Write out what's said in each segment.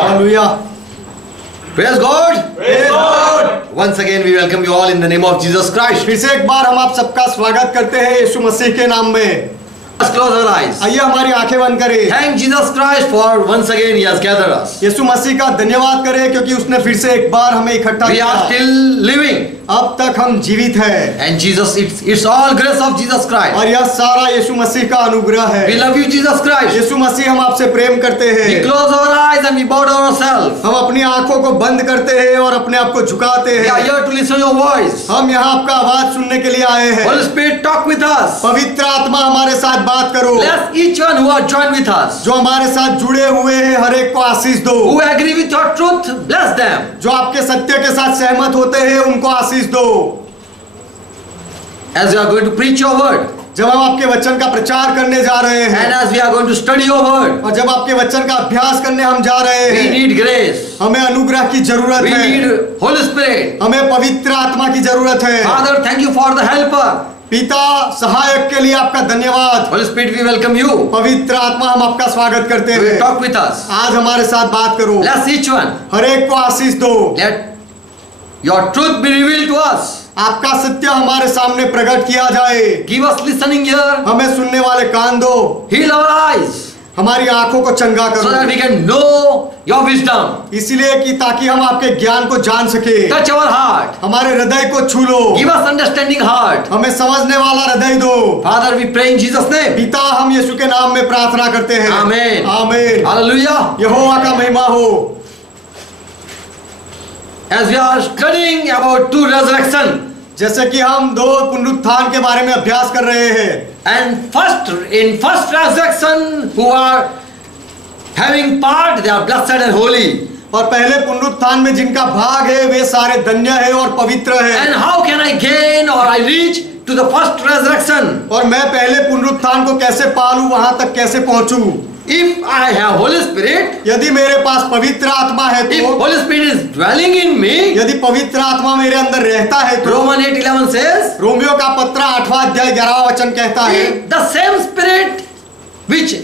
Hallelujah. Praise God. Praise God. Once again we welcome you all in the name of Jesus Christ. फिर से एक बार हम आप सबका स्वागत करते हैं यीशु मसीह के नाम में। Let's close our eyes. आइए हमारी आंखें बंद करें। Thank Jesus Christ for once again He has gathered us. यीशु मसीह का धन्यवाद करें क्योंकि उसने फिर से एक बार हमें इकट्ठा We किया। are still living. अब तक हम जीवित हैं। And Jesus, it's all grace of Jesus Christ. और यह सारा यीशु मसीह का अनुग्रह है। We love you Jesus Christ. यीशु मसीह हम आपसे प्रेम करते We हैं। close our eyes and we bow down ourselves. हम अपनी आंखों को बंद करते हैं और अपने आप को झुकाते We are हैं। here to listen your voice. हम यहाँ आपका आवाज सुनने के लिए आए हैं। Holy Spirit, talk with us. पवित्र आत्मा हमारे साथ बात करो। Bless each one who are joined with us. जो हमारे साथ जुड़े हुए हैं हर एक को आशीष दो। Who agree with your truth, bless them. जो आपके सत्य के साथ सहमत होते हैं उनको आशीष दो। As we are going to preach your word. जब हम आपके वचन का प्रचार करने जा रहे And हैं as we are going to study your word. और जब आपके वचन का अभ्यास करने हम जा रहे We हैं, need grace. हमें अनुग्रह की जरूरत We है। need Holy Spirit. हमें पवित्र आत्मा की जरूरत है। Father, thank you for the helper. पिता सहायक के लिए आपका धन्यवाद। Holy Spirit, we welcome you. पवित्र आत्मा हम आपका स्वागत करते You will हैं। talk with us. आज हमारे साथ बात करो। Bless each one. हर एक को आशीष दो। Let your truth be revealed to us. आपका सत्य हमारे सामने प्रकट किया जाए। Give us listening ear. हमें सुनने वाले कान दो। Heal our eyes. हमारी आंखों को चंगा So that करो we can know your wisdom. इसलिए कि ताकि हम आपके ज्ञान को जान सके। Touch our heart. हमारे हृदय को छू लो। Give us understanding heart. हमें समझने वाला हृदय दो। Father, we pray in Jesus' name. पिता हम यीशु के नाम में प्रार्थना करते हैं। Amen. आमीन। Hallelujah. यहोवा का महिमा हो। As we are studying about two resurrection. जैसे कि हम दो पुनरुत्थान के बारे में अभ्यास कर रहे हैं And in first resurrection, who are having part, they are blessed and holy. और पहले पुनरुत्थान में जिनका भाग है वे सारे धन्य है और पवित्र है। And how can I gain or I reach to the first resurrection? और मैं पहले पुनरुत्थान को कैसे पालूं, वहां तक कैसे पहुंचूं? If I have Holy Spirit, यदि मेरे पास पवित्र आत्मा है if तो, Holy Spirit is dwelling in me, यदि पवित्र आत्मा मेरे अंदर रहता है तो, Romans 8:11 says, रोमियो का पत्र 8वां अध्याय 11वां वचन कहता है, the same Spirit which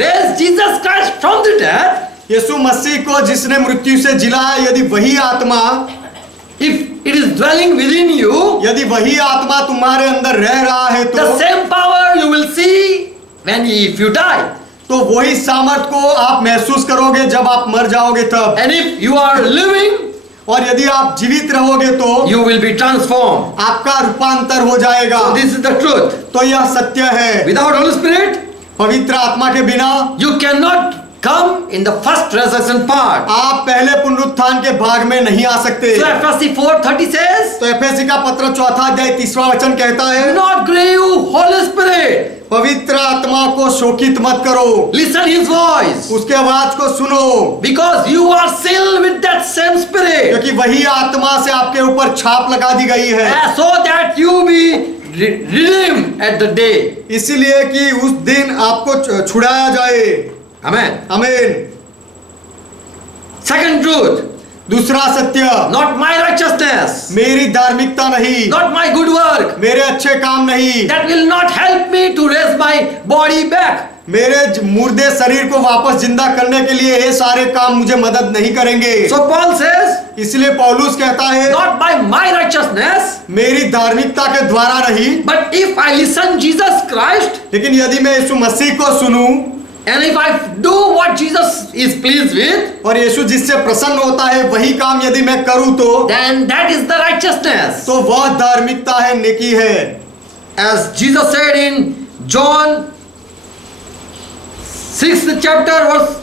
raised Jesus Christ from the dead, यीशु मसीह को जिसने मृत्यु से जिलाया, यदि वही आत्मा, if it is dwelling within you, यदि वही आत्मा तुम्हारे अंदर रह रहा है the तो, same power you will see if you die. तो वही सामर्थ को आप महसूस करोगे जब आप मर जाओगे तब। And if you are living, और यदि आप जीवित रहोगे तो you will be transformed. आपका रूपांतर हो जाएगा। So this is the truth. तो यह सत्य है। Without Holy Spirit, पवित्र आत्मा के बिना you cannot come in the first resurrection part. आप पहले पुनरुत्थान के भाग में नहीं आ सकते। So Ephesians 4:30 says, तो एफेसी का पत्र 4वां अध्याय 3वां वचन कहता है, do not grieve Holy Spirit. पवित्र आत्मा को शोकित मत करो, Listen His voice. उसके आवाज को सुनो, Because you are sealed with that same Spirit. क्योंकि वही आत्मा से आपके ऊपर छाप लगा दी गई है, So that you be redeemed at the day. इसीलिए कि उस दिन आपको छुड़ाया जाए। Amen. आमीन। Second truth, दूसरा सत्य, not my righteousness, मेरी धार्मिकता नहीं, not my good work, मेरे अच्छे काम नहीं, that will not help me to raise my body back. मेरे मुर्दे शरीर को वापस जिंदा करने के लिए ये सारे काम मुझे मदद नहीं करेंगे। So Paul says, इसलिए पौलुस कहता है, not by my righteousness, मेरी धार्मिकता के द्वारा नहीं, but if I listen Jesus Christ, लेकिन यदि मैं यीशु मसीह को सुनूं and if I do what Jesus is pleased with, और यीशु जिससे प्रसन्न होता है वही काम यदि मैं करूं तो then that is the righteousness. तो वह धार्मिकता है, नेकी है। As Jesus said in John 6th chapter verse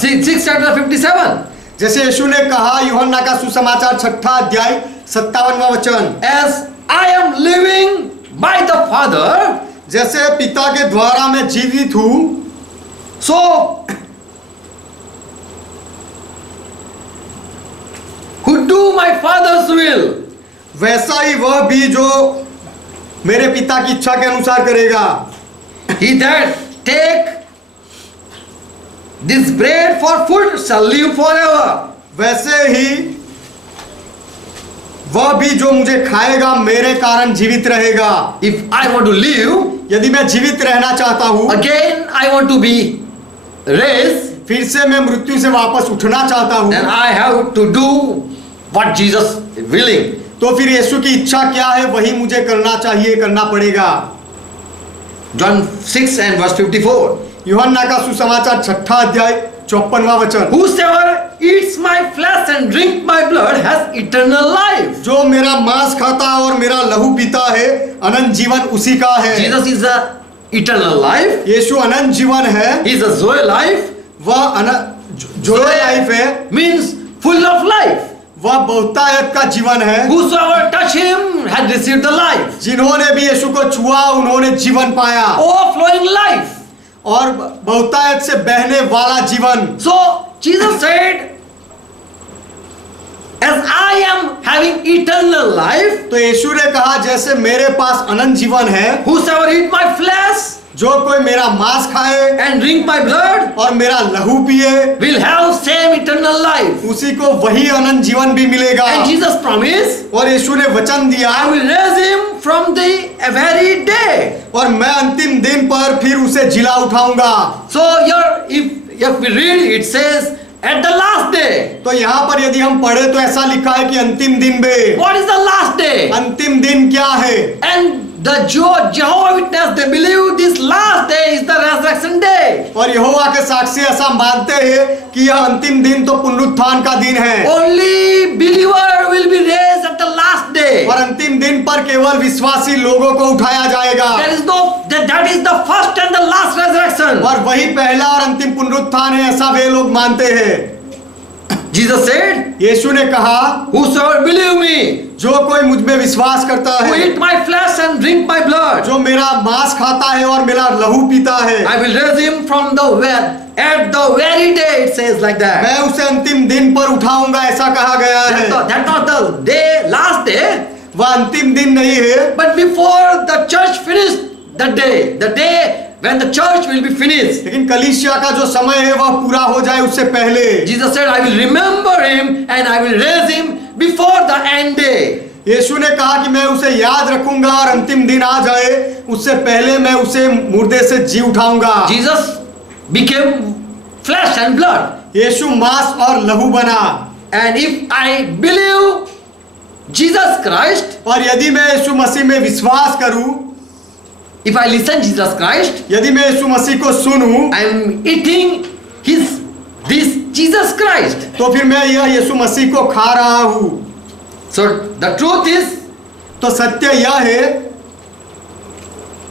6th chapter 57, जैसे यीशु ने कहा यूहन्ना का सुसमाचार 6वां अध्याय 57वां वचन, as I am living by the Father, जैसे पिता के द्वारा मैं जीवित हूं, so who do my Father's will, वैसा ही वह भी जो मेरे पिता की इच्छा के अनुसार करेगा। he that take this bread for food shall live forever. वैसे ही वह भी जो मुझे खाएगा मेरे कारण जीवित रहेगा। If I want to live, यदि मैं जीवित रहना चाहता हूं, again I want to be raised, फिर से मैं मृत्यु से वापस उठना चाहता हूँ, then I have to do what Jesus is willing. तो फिर यीशु की इच्छा क्या है वही मुझे करना चाहिए, करना पड़ेगा। John 6 and verse 54. यूहन्ना का सुसमाचार 6 अध्याय 54वां वचन। Whosoever eats my flesh and drink my blood has eternal life. जो मेरा मांस खाता है और मेरा लहू पीता है, अनंत जीवन उसी का है। Jesus is the eternal life. यीशु अनंत जीवन है, He is the Zoe life. वह जो लाइफ है, Means full of life. वह बहुतायत का जीवन है। Whosoever touch him had received the life. जिन्होंने भी यीशु को छुआ उन्होंने जीवन पाया, Overflowing life. और बहुतायत से बहने वाला जीवन। So Jesus said, as I am having eternal life, तो यीशु ने कहा जैसे मेरे पास अनंत जीवन है, whosoever eat my flesh जो कोई मेरा मांस खाए and drink my blood और मेरा लहू पिए, will have same eternal life. उसी को वही अनंत जीवन भी मिलेगा। And Jesus promised, और यीशु ने वचन दिया, I will raise him from the very day. और मैं अंतिम दिन पर फिर उसे जिला उठाऊंगा। So here, if we read, it says at the last day. तो यहाँ पर यदि हम पढ़े तो ऐसा लिखा है कि अंतिम दिन में। What is the last day? अंतिम दिन क्या है? And the Jehovah Witness, they believe this last day is the resurrection day. और यहोवा के साक्षी ऐसा मानते हैं कि यह अंतिम दिन तो पुनरुत्थान का दिन है। Only believer will be raised at the last day. और अंतिम दिन पर केवल विश्वासी लोगों को उठाया जाएगा। That is the first and the last resurrection. और वही पहला और अंतिम पुनरुत्थान है, ऐसा वे लोग मानते हैं। Jesus said, यीशु ने कहा, whosoever believe me, जो कोई मुझ में विश्वास करता who है, eat my flesh and drink my blood, जो मेरा मांस खाता है और मेरा लहू पीता है, I will raise him from the at the very day. It says like that. मैं उसे अंतिम दिन पर उठाऊंगा, ऐसा कहा गया है। That's not the day, last day, वह अंतिम दिन नहीं है, but before the church finished the day when the church will be finished. लेकिन कलीसिया का जो समय है वह पूरा हो जाए उससे पहले। Jesus said, I will remember him and I will raise him before the end day. यीशु ने कहा कि मैं उसे याद रखूंगा और अंतिम दिन आ जाए उससे पहले मैं उसे मुर्दे से जी उठाऊंगा। Jesus became flesh and blood. यीशु मांस और लहू बना। And if I believe Jesus Christ, और यदि मैं यीशु मसीह में विश्वास करूं, if I listen Jesus Christ, यदि मैं यीशु मसीह को सुनूं, I am eating this Jesus Christ. तो फिर मैं यह यीशु मसीह को खा रहा हूं। So the truth is, तो सत्य यह है,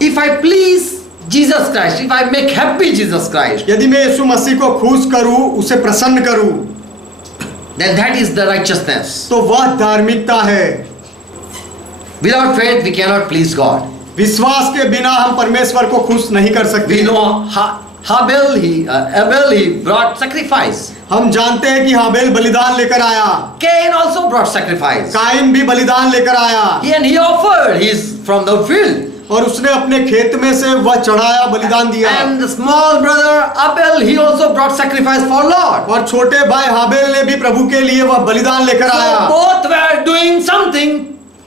if I please Jesus Christ, if I make happy Jesus Christ, यदि मैं यीशु मसीह को खुश करूं, उसे प्रसन्न करूं, then that is the righteousness. तो वह धार्मिकता है। Without faith we cannot please God. विश्वास के बिना हम परमेश्वर को खुश नहीं कर सकते। We know Abel he brought sacrifice. हम जानते हैं कि हाबेल बलिदान लेकर आया, Cain also brought sacrifice. Cain भी बलिदान लेकर आया, And he offered his from the field. और उसने अपने खेत में से वह चढ़ाया, बलिदान दिया। And the small brother Abel, he also brought sacrifice for Lord. और छोटे भाई हाबेल ने भी प्रभु के लिए वह बलिदान लेकर आया। So both were doing something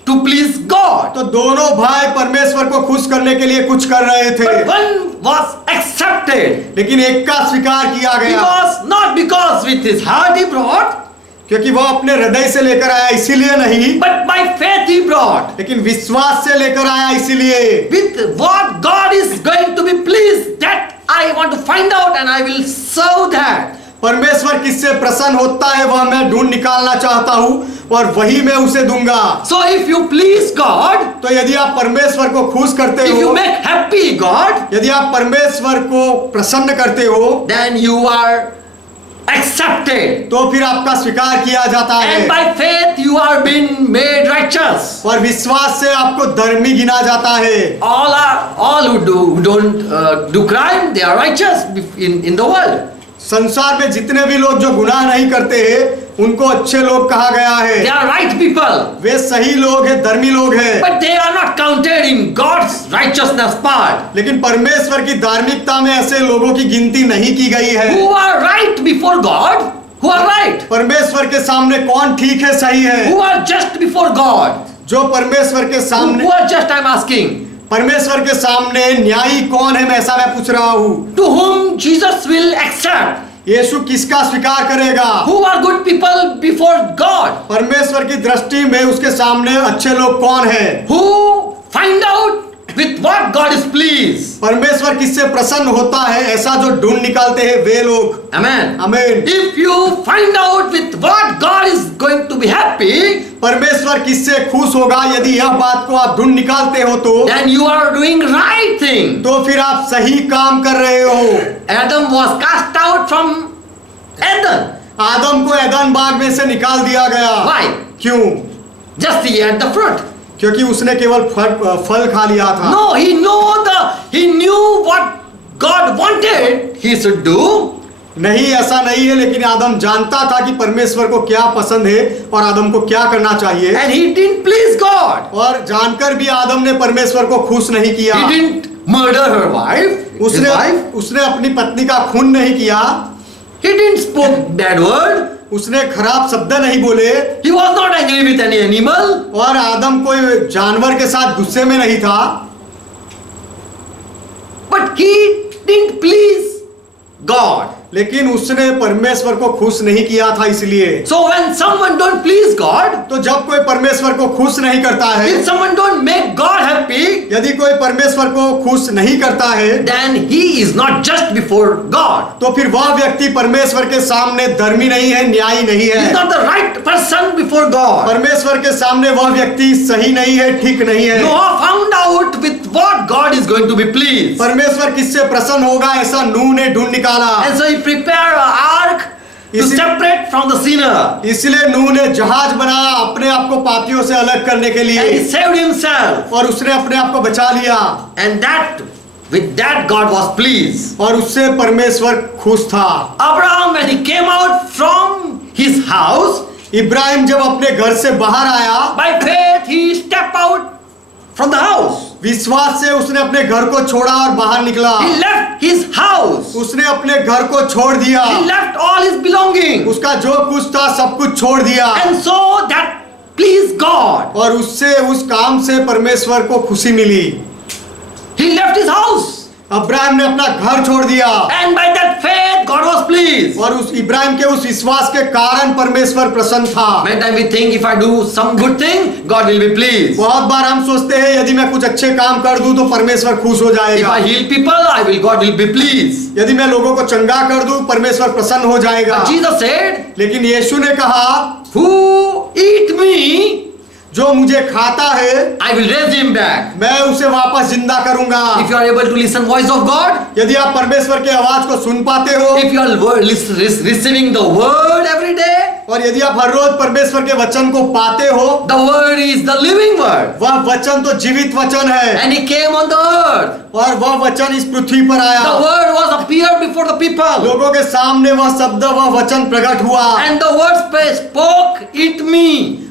to please God. तो दोनों भाई परमेश्वर को खुश करने के लिए कुछ कर रहे थे, But one was accepted. लेकिन एक का स्वीकार किया गया, Not because with his heart he brought, क्योंकि वह अपने हृदय से लेकर आया इसीलिए नहीं, but by faith he brought. लेकिन विश्वास से लेकर आया इसीलिए। With what God is going to be pleased, that I want to find out and I will serve that. परमेश्वर किससे प्रसन्न होता है वह मैं ढूंढ निकालना चाहता हूँ और वही मैं उसे दूंगा। So if you please God, तो यदि आप परमेश्वर को खुश करते if हो, you make happy God, यदि आप परमेश्वर को प्रसन्न करते हो, then you are accepted. तो फिर आपका स्वीकार किया जाता है, And by faith you are being made righteous. और विश्वास से आपको धर्मी गिना जाता है। All who don't do crime, they are righteous in the world. संसार में जितने भी लोग जो गुनाह नहीं करते हैं उनको अच्छे लोग कहा गया है। They are right people. वे सही लोग हैं, धर्मी लोग हैं। But they are not counted in God's righteousness part. लेकिन परमेश्वर की धार्मिकता में ऐसे लोगों की गिनती नहीं की गई है। Who are right before God? Who are right? परमेश्वर के सामने कौन ठीक है, सही है? Who are just before God? जो परमेश्वर के सामने, Who are just, I'm asking. परमेश्वर के सामने न्यायी कौन है, मैं ऐसा मैं पूछ रहा हूँ। To whom Jesus will accept. यीशु किसका स्वीकार करेगा? Who are good people before God? परमेश्वर की दृष्टि में उसके सामने अच्छे लोग कौन हैं? Who find out with what God is pleased? परमेश्वर किससे प्रसन्न होता है ऐसा जो ढूंढ निकालते हैं वे लोग। Amen. आमीन। If you find out with what God is going to be happy, परमेश्वर किससे खुश होगा यदि यह बात को आप ढूंढ निकालते हो तो then you are doing right thing. तो फिर आप सही काम कर रहे हो। Adam was cast out from Eden. आदम को एदन बाग में से निकाल दिया गया। Why? क्यों? Just he ate the fruit. क्योंकि उसने केवल फल खा लिया था। No, he knew what God wanted he should do. नहीं, ऐसा नहीं है, लेकिन आदम जानता था कि परमेश्वर को क्या पसंद है और आदम को क्या करना चाहिए। And he didn't please God. और जानकर भी आदम ने परमेश्वर को खुश नहीं किया। He didn't murder her wife. his wife. उसने अपनी पत्नी का खून नहीं किया। He didn't spoke bad word. उसने खराब शब्द नहीं बोले। He was not angry with any animal. और आदम कोई जानवर के साथ गुस्से में नहीं था। But he didn't please God. लेकिन उसने परमेश्वर को खुश नहीं किया था। इसलिए So when someone don't please God, तो जब कोई परमेश्वर को खुश नहीं करता है, if someone don't make God happy, यदि कोई परमेश्वर को खुश नहीं करता है, then he is not just before God. तो फिर वह व्यक्ति परमेश्वर के सामने धर्मी नहीं है, न्यायी नहीं He is है। not the right person before God. परमेश्वर के सामने वह व्यक्ति सही नहीं है, ठीक नहीं है। Noah found out with what God is going to be pleased. परमेश्वर किससे प्रसन्न होगा ऐसा नूह ने ढूंढ निकाला। And so he prepared an ark to separate from the sinner. इसलिए नूह ने जहाज बनाया अपने आप को पापियों से अलग करने के And he लिए, saved himself. और उसने अपने आप को बचा लिया, And with that God was pleased. और उससे परमेश्वर खुश था। Abraham, when he came out from his house, Ibrahim जब अपने घर से बाहर आया, by faith he stepped out from the house. विश्वास से उसने अपने घर को छोड़ा और बाहर निकला। He left his house. उसने अपने घर को छोड़ दिया, He left all his belongings. उसका जो कुछ था सब कुछ छोड़ दिया, And so that pleased God. और उससे उस काम से परमेश्वर को खुशी मिली। He left his house. Abraham ने अपना घर छोड़ दिया, And by that faith God was pleased. और उस इब्राहिम के उस विश्वास के कारण परमेश्वर प्रसन्न था। Many times we think if I do some good thing, God will be pleased. बहुत बार हम सोचते हैं यदि मैं कुछ अच्छे काम कर दूं तो परमेश्वर खुश हो If जाएगा। I heal people, God will be pleased. यदि मैं लोगों को चंगा कर दूं परमेश्वर प्रसन्न हो जाएगा। But Jesus said, लेकिन यीशु ने कहा, who eat me, जो मुझे खाता है I will raise him back. मैं उसे वापस जिंदा करूंगा। If you are able to listen voice of God, यदि आप परमेश्वर की आवाज को सुन पाते हो, if you are receiving the word every day, और यदि आप हर रोज परमेश्वर के वचन को पाते हो, the word is the living word. वह वचन तो जीवित वचन है, And he came on the earth. और वह वचन इस पृथ्वी पर आया। The word was appeared before the people. लोगों के सामने वह शब्द, वह वचन प्रकट हुआ, And the word spoke, eat me,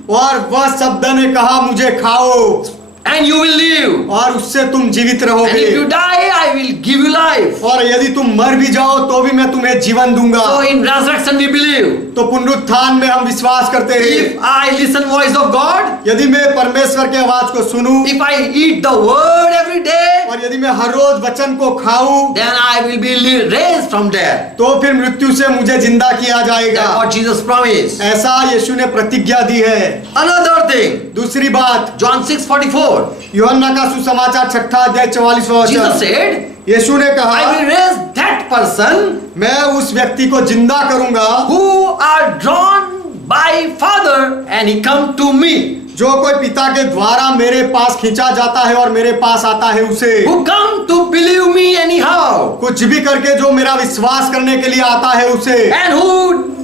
और वह शब्द ने कहा मुझे खाओ and you will live. और उससे तुम जीवित And रहोगे, if you die, I will give you life. और यदि तुम मर भी जाओ तो भी मैं तुम्हें जीवन दूंगा। So in resurrection we believe. तो पुनरुत्थान में हम विश्वास करते हैं। If I listen voice of God, यदि मैं परमेश्वर की आवाज को सुनूं, if I eat the word every day, और यदि मैं हर रोज वचन को खाऊं, then I will be raised from death. तो फिर मृत्यु से मुझे जिंदा किया जाएगा। That's what Jesus promised. ऐसा यीशु ने प्रतिज्ञा दी है। Another thing, दूसरी बात, John 6:44. यूहन्ना का सुसमाचार 6 अध्याय 44वां Jesus वचन, said, यीशु ने I कहा, will raise that person मैं उस व्यक्ति को जिंदा करूंगा who are drawn by Father and he come to me. जो कोई पिता के द्वारा मेरे पास खींचा जाता है और मेरे पास आता है उसे। Who come to believe me anyhow. कुछ भी करके जो मेरा विश्वास करने के लिए आता है उसे, And who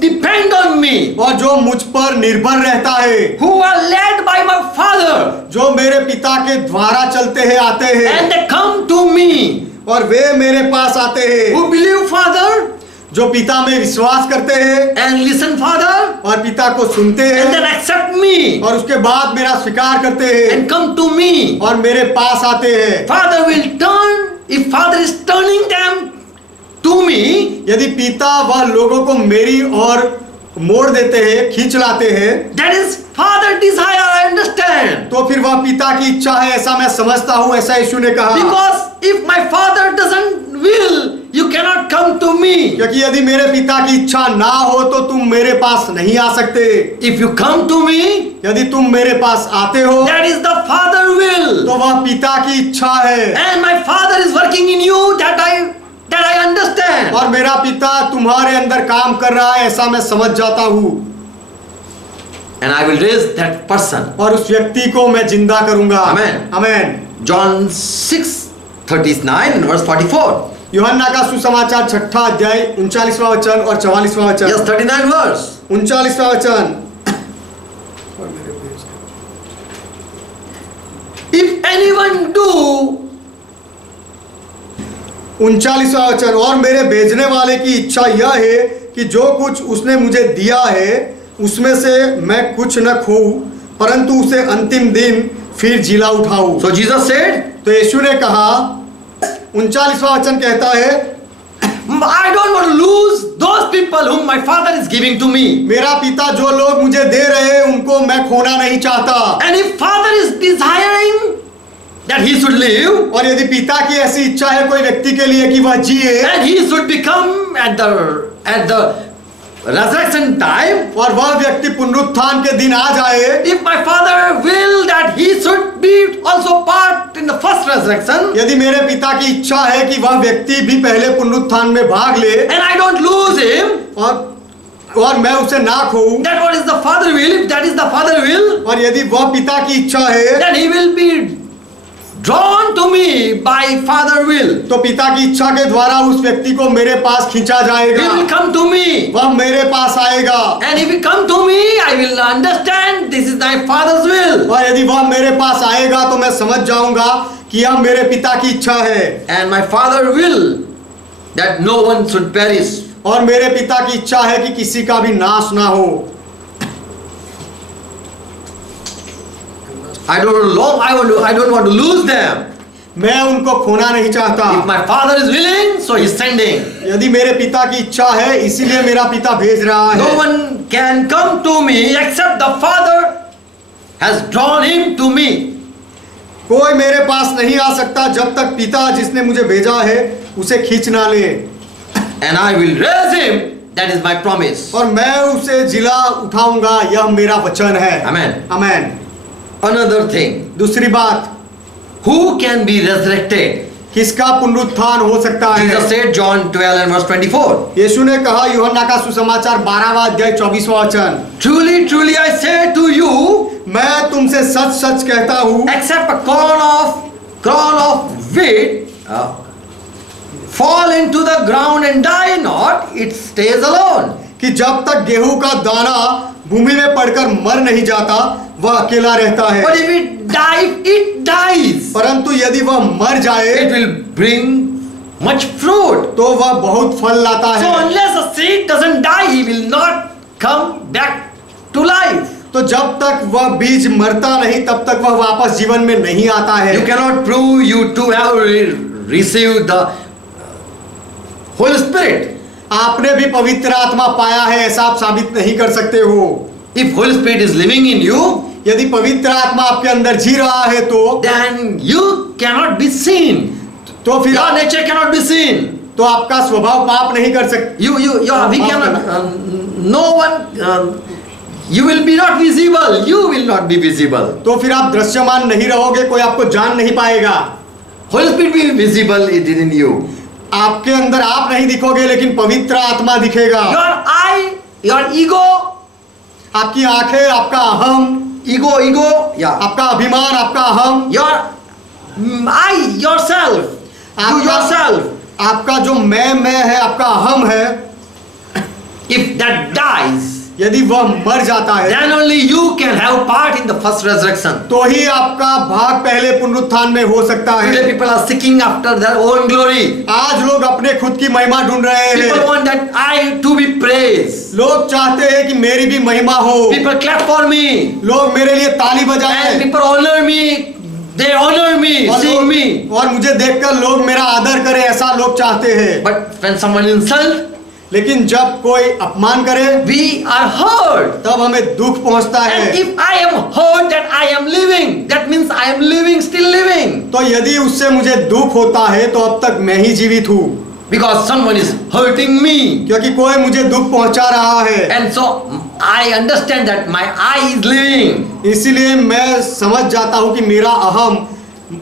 depend on me. और जो मुझ पर निर्भर रहता है, Who are led by my Father. जो मेरे पिता के द्वारा चलते हैं, आते हैं, And they come to me. और वे मेरे पास आते हैं। Who believe Father जो पिता में विश्वास करते हैं and listen Father और पिता को सुनते and then हैं, accept me और उसके बाद मेरा स्वीकार करते हैं and come to me. और मेरे पास आते हैं। Father will turn, if Father is turning them to me, यदि पिता वह लोगों को मेरी ओर मोड़ देते हैं, खींच लाते हैं, that is Father desire, I understand. तो फिर वह पिता की इच्छा है, ऐसा मैं समझता हूँ। ऐसा यीशु ने कहा, Because if my Father doesn't will, you cannot come to me. क्योंकि यदि मेरे पिता की इच्छा ना हो तो तुम मेरे पास नहीं आ सकते। If you come to me, यदि तुम मेरे पास आते हो that is the Father will. तो वह पिता की इच्छा है, And my Father is working in you, that I understand. और मेरा पिता तुम्हारे अंदर काम कर रहा है, ऐसा मैं समझ जाता हूँ। And I will raise that person. और उस व्यक्ति को मैं जिंदा करूंगा। Amen. Amen. John 6:39 and verse 44. यूहन्ना का सुसमाचार 6 अध्याय 39वां वचन और 44वां वचन। Yes, 39 verse. 39वां वचन। If anyone do, 39वां वचन, और मेरे भेजने वाले की इच्छा यह है कि जो कुछ उसने मुझे दिया है उसमें से मैं कुछ न खोऊं, परंतु उसे अंतिम दिन फिर जिला उठाऊं। so Jesus said, तो यीशु ने कहा, 39वां वचन कहता है, I don't want to lose those people whom my Father is giving to me. मेरा पिता जो लोग मुझे दे रहे हैं उनको मैं खोना नहीं चाहता। And if Father is desiring that he should live, और यदि पिता की ऐसी इच्छा है कोई व्यक्ति के लिए कि वह जिए and he should become at the resurrection time, और वह व्यक्ति पुनरुत्थान के दिन आ जाए, if my Father will that he should be also part in the first resurrection, यदि मेरे पिता की इच्छा है कि वह व्यक्ति भी पहले पुनरुत्थान में भाग ले and I don't lose him, और मैं उसे ना खोऊं, that what is the Father will, if that is the Father will, और यदि वह पिता की इच्छा है then he will be drawn to me by Father will. तो पिता की इच्छा के द्वारा उस व्यक्ति को मेरे पास खींचा He जाएगा, will come to me. वह मेरे पास आएगा। And if he come to me, I will understand this is thy Father's will. और यदि वह मेरे पास आएगा तो मैं समझ जाऊंगा कि यह मेरे पिता की इच्छा है, And my Father will that no one should perish. और मेरे पिता की इच्छा है कि किसी का भी नाश ना हो। I don't want to lose them. मैं उनको खोना नहीं चाहता। If my Father is willing, so he's sending. यदि मेरे पिता की इच्छा है इसीलिए मेरा पिता भेज रहा है। No one can come to me except the Father has drawn him to me. कोई मेरे पास नहीं आ सकता जब तक पिता जिसने मुझे भेजा है उसे खींच ना ले। And I will raise him. That is my promise. और मैं उसे जिला उठाऊंगा, यह मेरा वचन है। Amen. आमेन। Another thing. दूसरी बात, Who can be resurrected? किसका पुनरुत्थान हो सकता है? Jesus said, John 12 and verse 24. यीशु ने कहा यूहन्ना का सुसमाचार 12वां अध्याय 24वां वचन, Truly, truly I say to you, मैं तुमसे सच सच कहता हूँ, except a corn of wheat fall into the ground and die not, it stays alone. कि जब तक गेहूं का दाना भूमि में पड़कर मर नहीं जाता वह अकेला रहता है, But if it dies, परंतु यदि वह मर जाए it will bring much fruit. तो वह बहुत फल लाता So है। unless a seed doesn't die, he will not come back to life. तो जब तक वह बीज मरता नहीं तब तक वह वापस जीवन में नहीं आता है। You cannot prove you to have received the Holy Spirit. आपने भी पवित्र आत्मा पाया है ऐसा आप साबित नहीं कर सकते हो। If Holy Spirit is living in you, यदि पवित्र आत्मा आपके अंदर जी रहा है तो then you cannot be seen. फिर Your nature cannot be seen. तो आपका स्वभाव पाप नहीं कर सकते। We cannot. No one. You will be not visible. You will not be visible. तो फिर आप दृश्यमान नहीं रहोगे, कोई आपको जान नहीं पाएगा। Holy Spirit will be visible in you. आपके अंदर आप नहीं दिखोगे लेकिन पवित्र आत्मा दिखेगा। Your eye, your ego, आपकी आंखें, आपका अहम, ego, yeah. आपका अभिमान, आपका अहम, Your I, yourself, you yourself. आपका जो मैं है, आपका अहम है, If that dies, यदि वह मर जाता है then only you can have part in the first resurrection. तो ही आपका भाग पहले पुनरुत्थान में हो सकता है। Today people are seeking after their own glory. आज लोग अपने खुद की महिमा ढूंढ रहे People हैं। want that I to be praised. लोग चाहते हैं कि मेरी भी महिमा हो, People clap for me. लोग मेरे लिए ताली And बजाएं, people honor me. They honor me, seeing me. और मुझे देखकर लोग मेरा आदर करें, ऐसा लोग चाहते हैं। But when someone insult, लेकिन जब कोई अपमान करे we are hurt. तब हमें दुख पहुंचता And है। if I am hurt that I am living, that means I am living, still living. तो यदि उससे मुझे दुख होता है तो अब तक मैं ही जीवित हूँ। because someone is hurting me. क्योंकि कोई मुझे दुख पहुंचा रहा है। And so I understand that my I is living. इसीलिए मैं समझ जाता हूँ कि मेरा अहम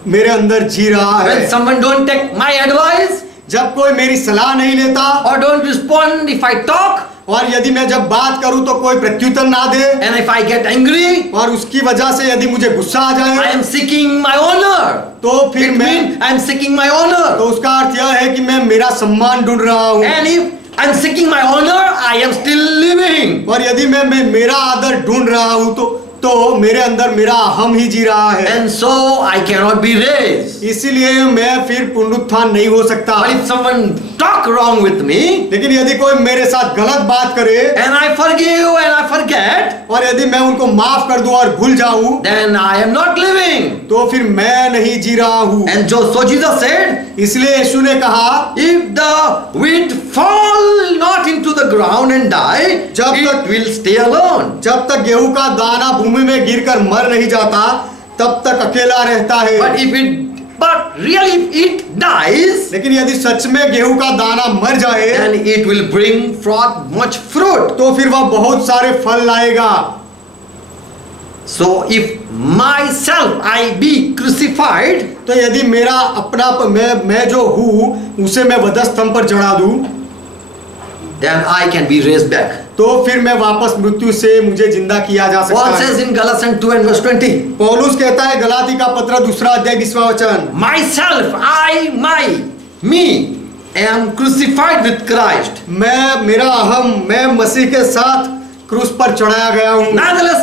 मेरे अंदर जी रहा है। When someone don't take my advice जब कोई मेरी सलाह नहीं लेता or don't respond if I talk, और यदि मैं जब बात करूं तो कोई प्रत्युत्तर ना दे and if I get angry, और उसकी वजह से यदि मुझे गुस्सा आ I जाए am seeking my honor. तो फिर It मैं means I am seeking my तो honor. उसका अर्थ यह है कि मैं मेरा सम्मान ढूंढ रहा हूँ। And if I am seeking my honor, I am still living. और यदि मैं मेरा आदर ढूंढ रहा हूँ तो मेरे अंदर मेरा अहम ही जी रहा है। And so I cannot be raised. इसीलिए मैं फिर पुनरुत्थान नहीं हो सकता। But if someone talk wrong with me, लेकिन यदि कोई मेरे साथ गलत बात करे and I forgive and I forget, और यदि मैं उनको माफ कर दूं और भूल जाऊं then I am not living. तो फिर मैं नहीं जी रहा हूँ। And so Jesus said, इसलिए यीशु ने कहा if the wheat fall not into the ground and die, जब it तक- will stay alone. जब तक गेहूं का दाना भूमि में गिरकर मर नहीं जाता तब तक अकेला रहता है। But really if it dies, लेकिन यदि सच में गेहूं का दाना मर जाए then it will bring forth much fruit. तो फिर वह बहुत सारे फल लाएगा। So if myself I be crucified, तो यदि मेरा अपना मैं जो हूँ उसे मैं वधस्तंभ पर चढ़ा दूं then I can be raised back. तो फिर मैं वापस मृत्यु से मुझे जिंदा किया जा सकता Paul है। says in Galatians 2 and verse 20, पौलुस कहता है गलाती का पत्र 2 अध्याय 20वां वचन, myself, me am crucified with Christ. मेरा अहम मैं मसीह के साथ क्रूस पर चढ़ाया गया हूँ Nevertheless,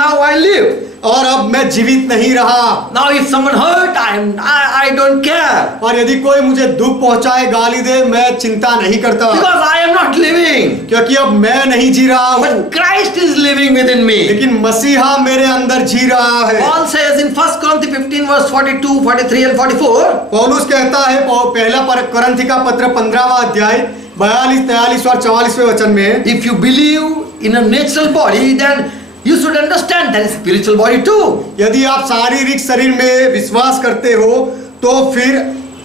now I live. और अब मैं जीवित नहीं रहा। Now if someone hurt, I don't care. और यदि कोई मुझे दुख पहुंचाए गाली दे मैं चिंता नहीं करता Because I am not living. क्योंकि अब मैं नहीं जी रहा हूँ But Christ is living within me. लेकिन मसीहा मेरे अंदर जी रहा है। Paul says in 1 Corinthians 15 verse 42, 43 and 44, पौलुस कहता है पहला करंथी का पत्र 15वां अध्याय 42, 43 और 44वें वचन में, if you believe in a natural body, then you should understand that is spiritual body too. यदि आप शारीरिक शरीर में विश्वास करते हो तो फिर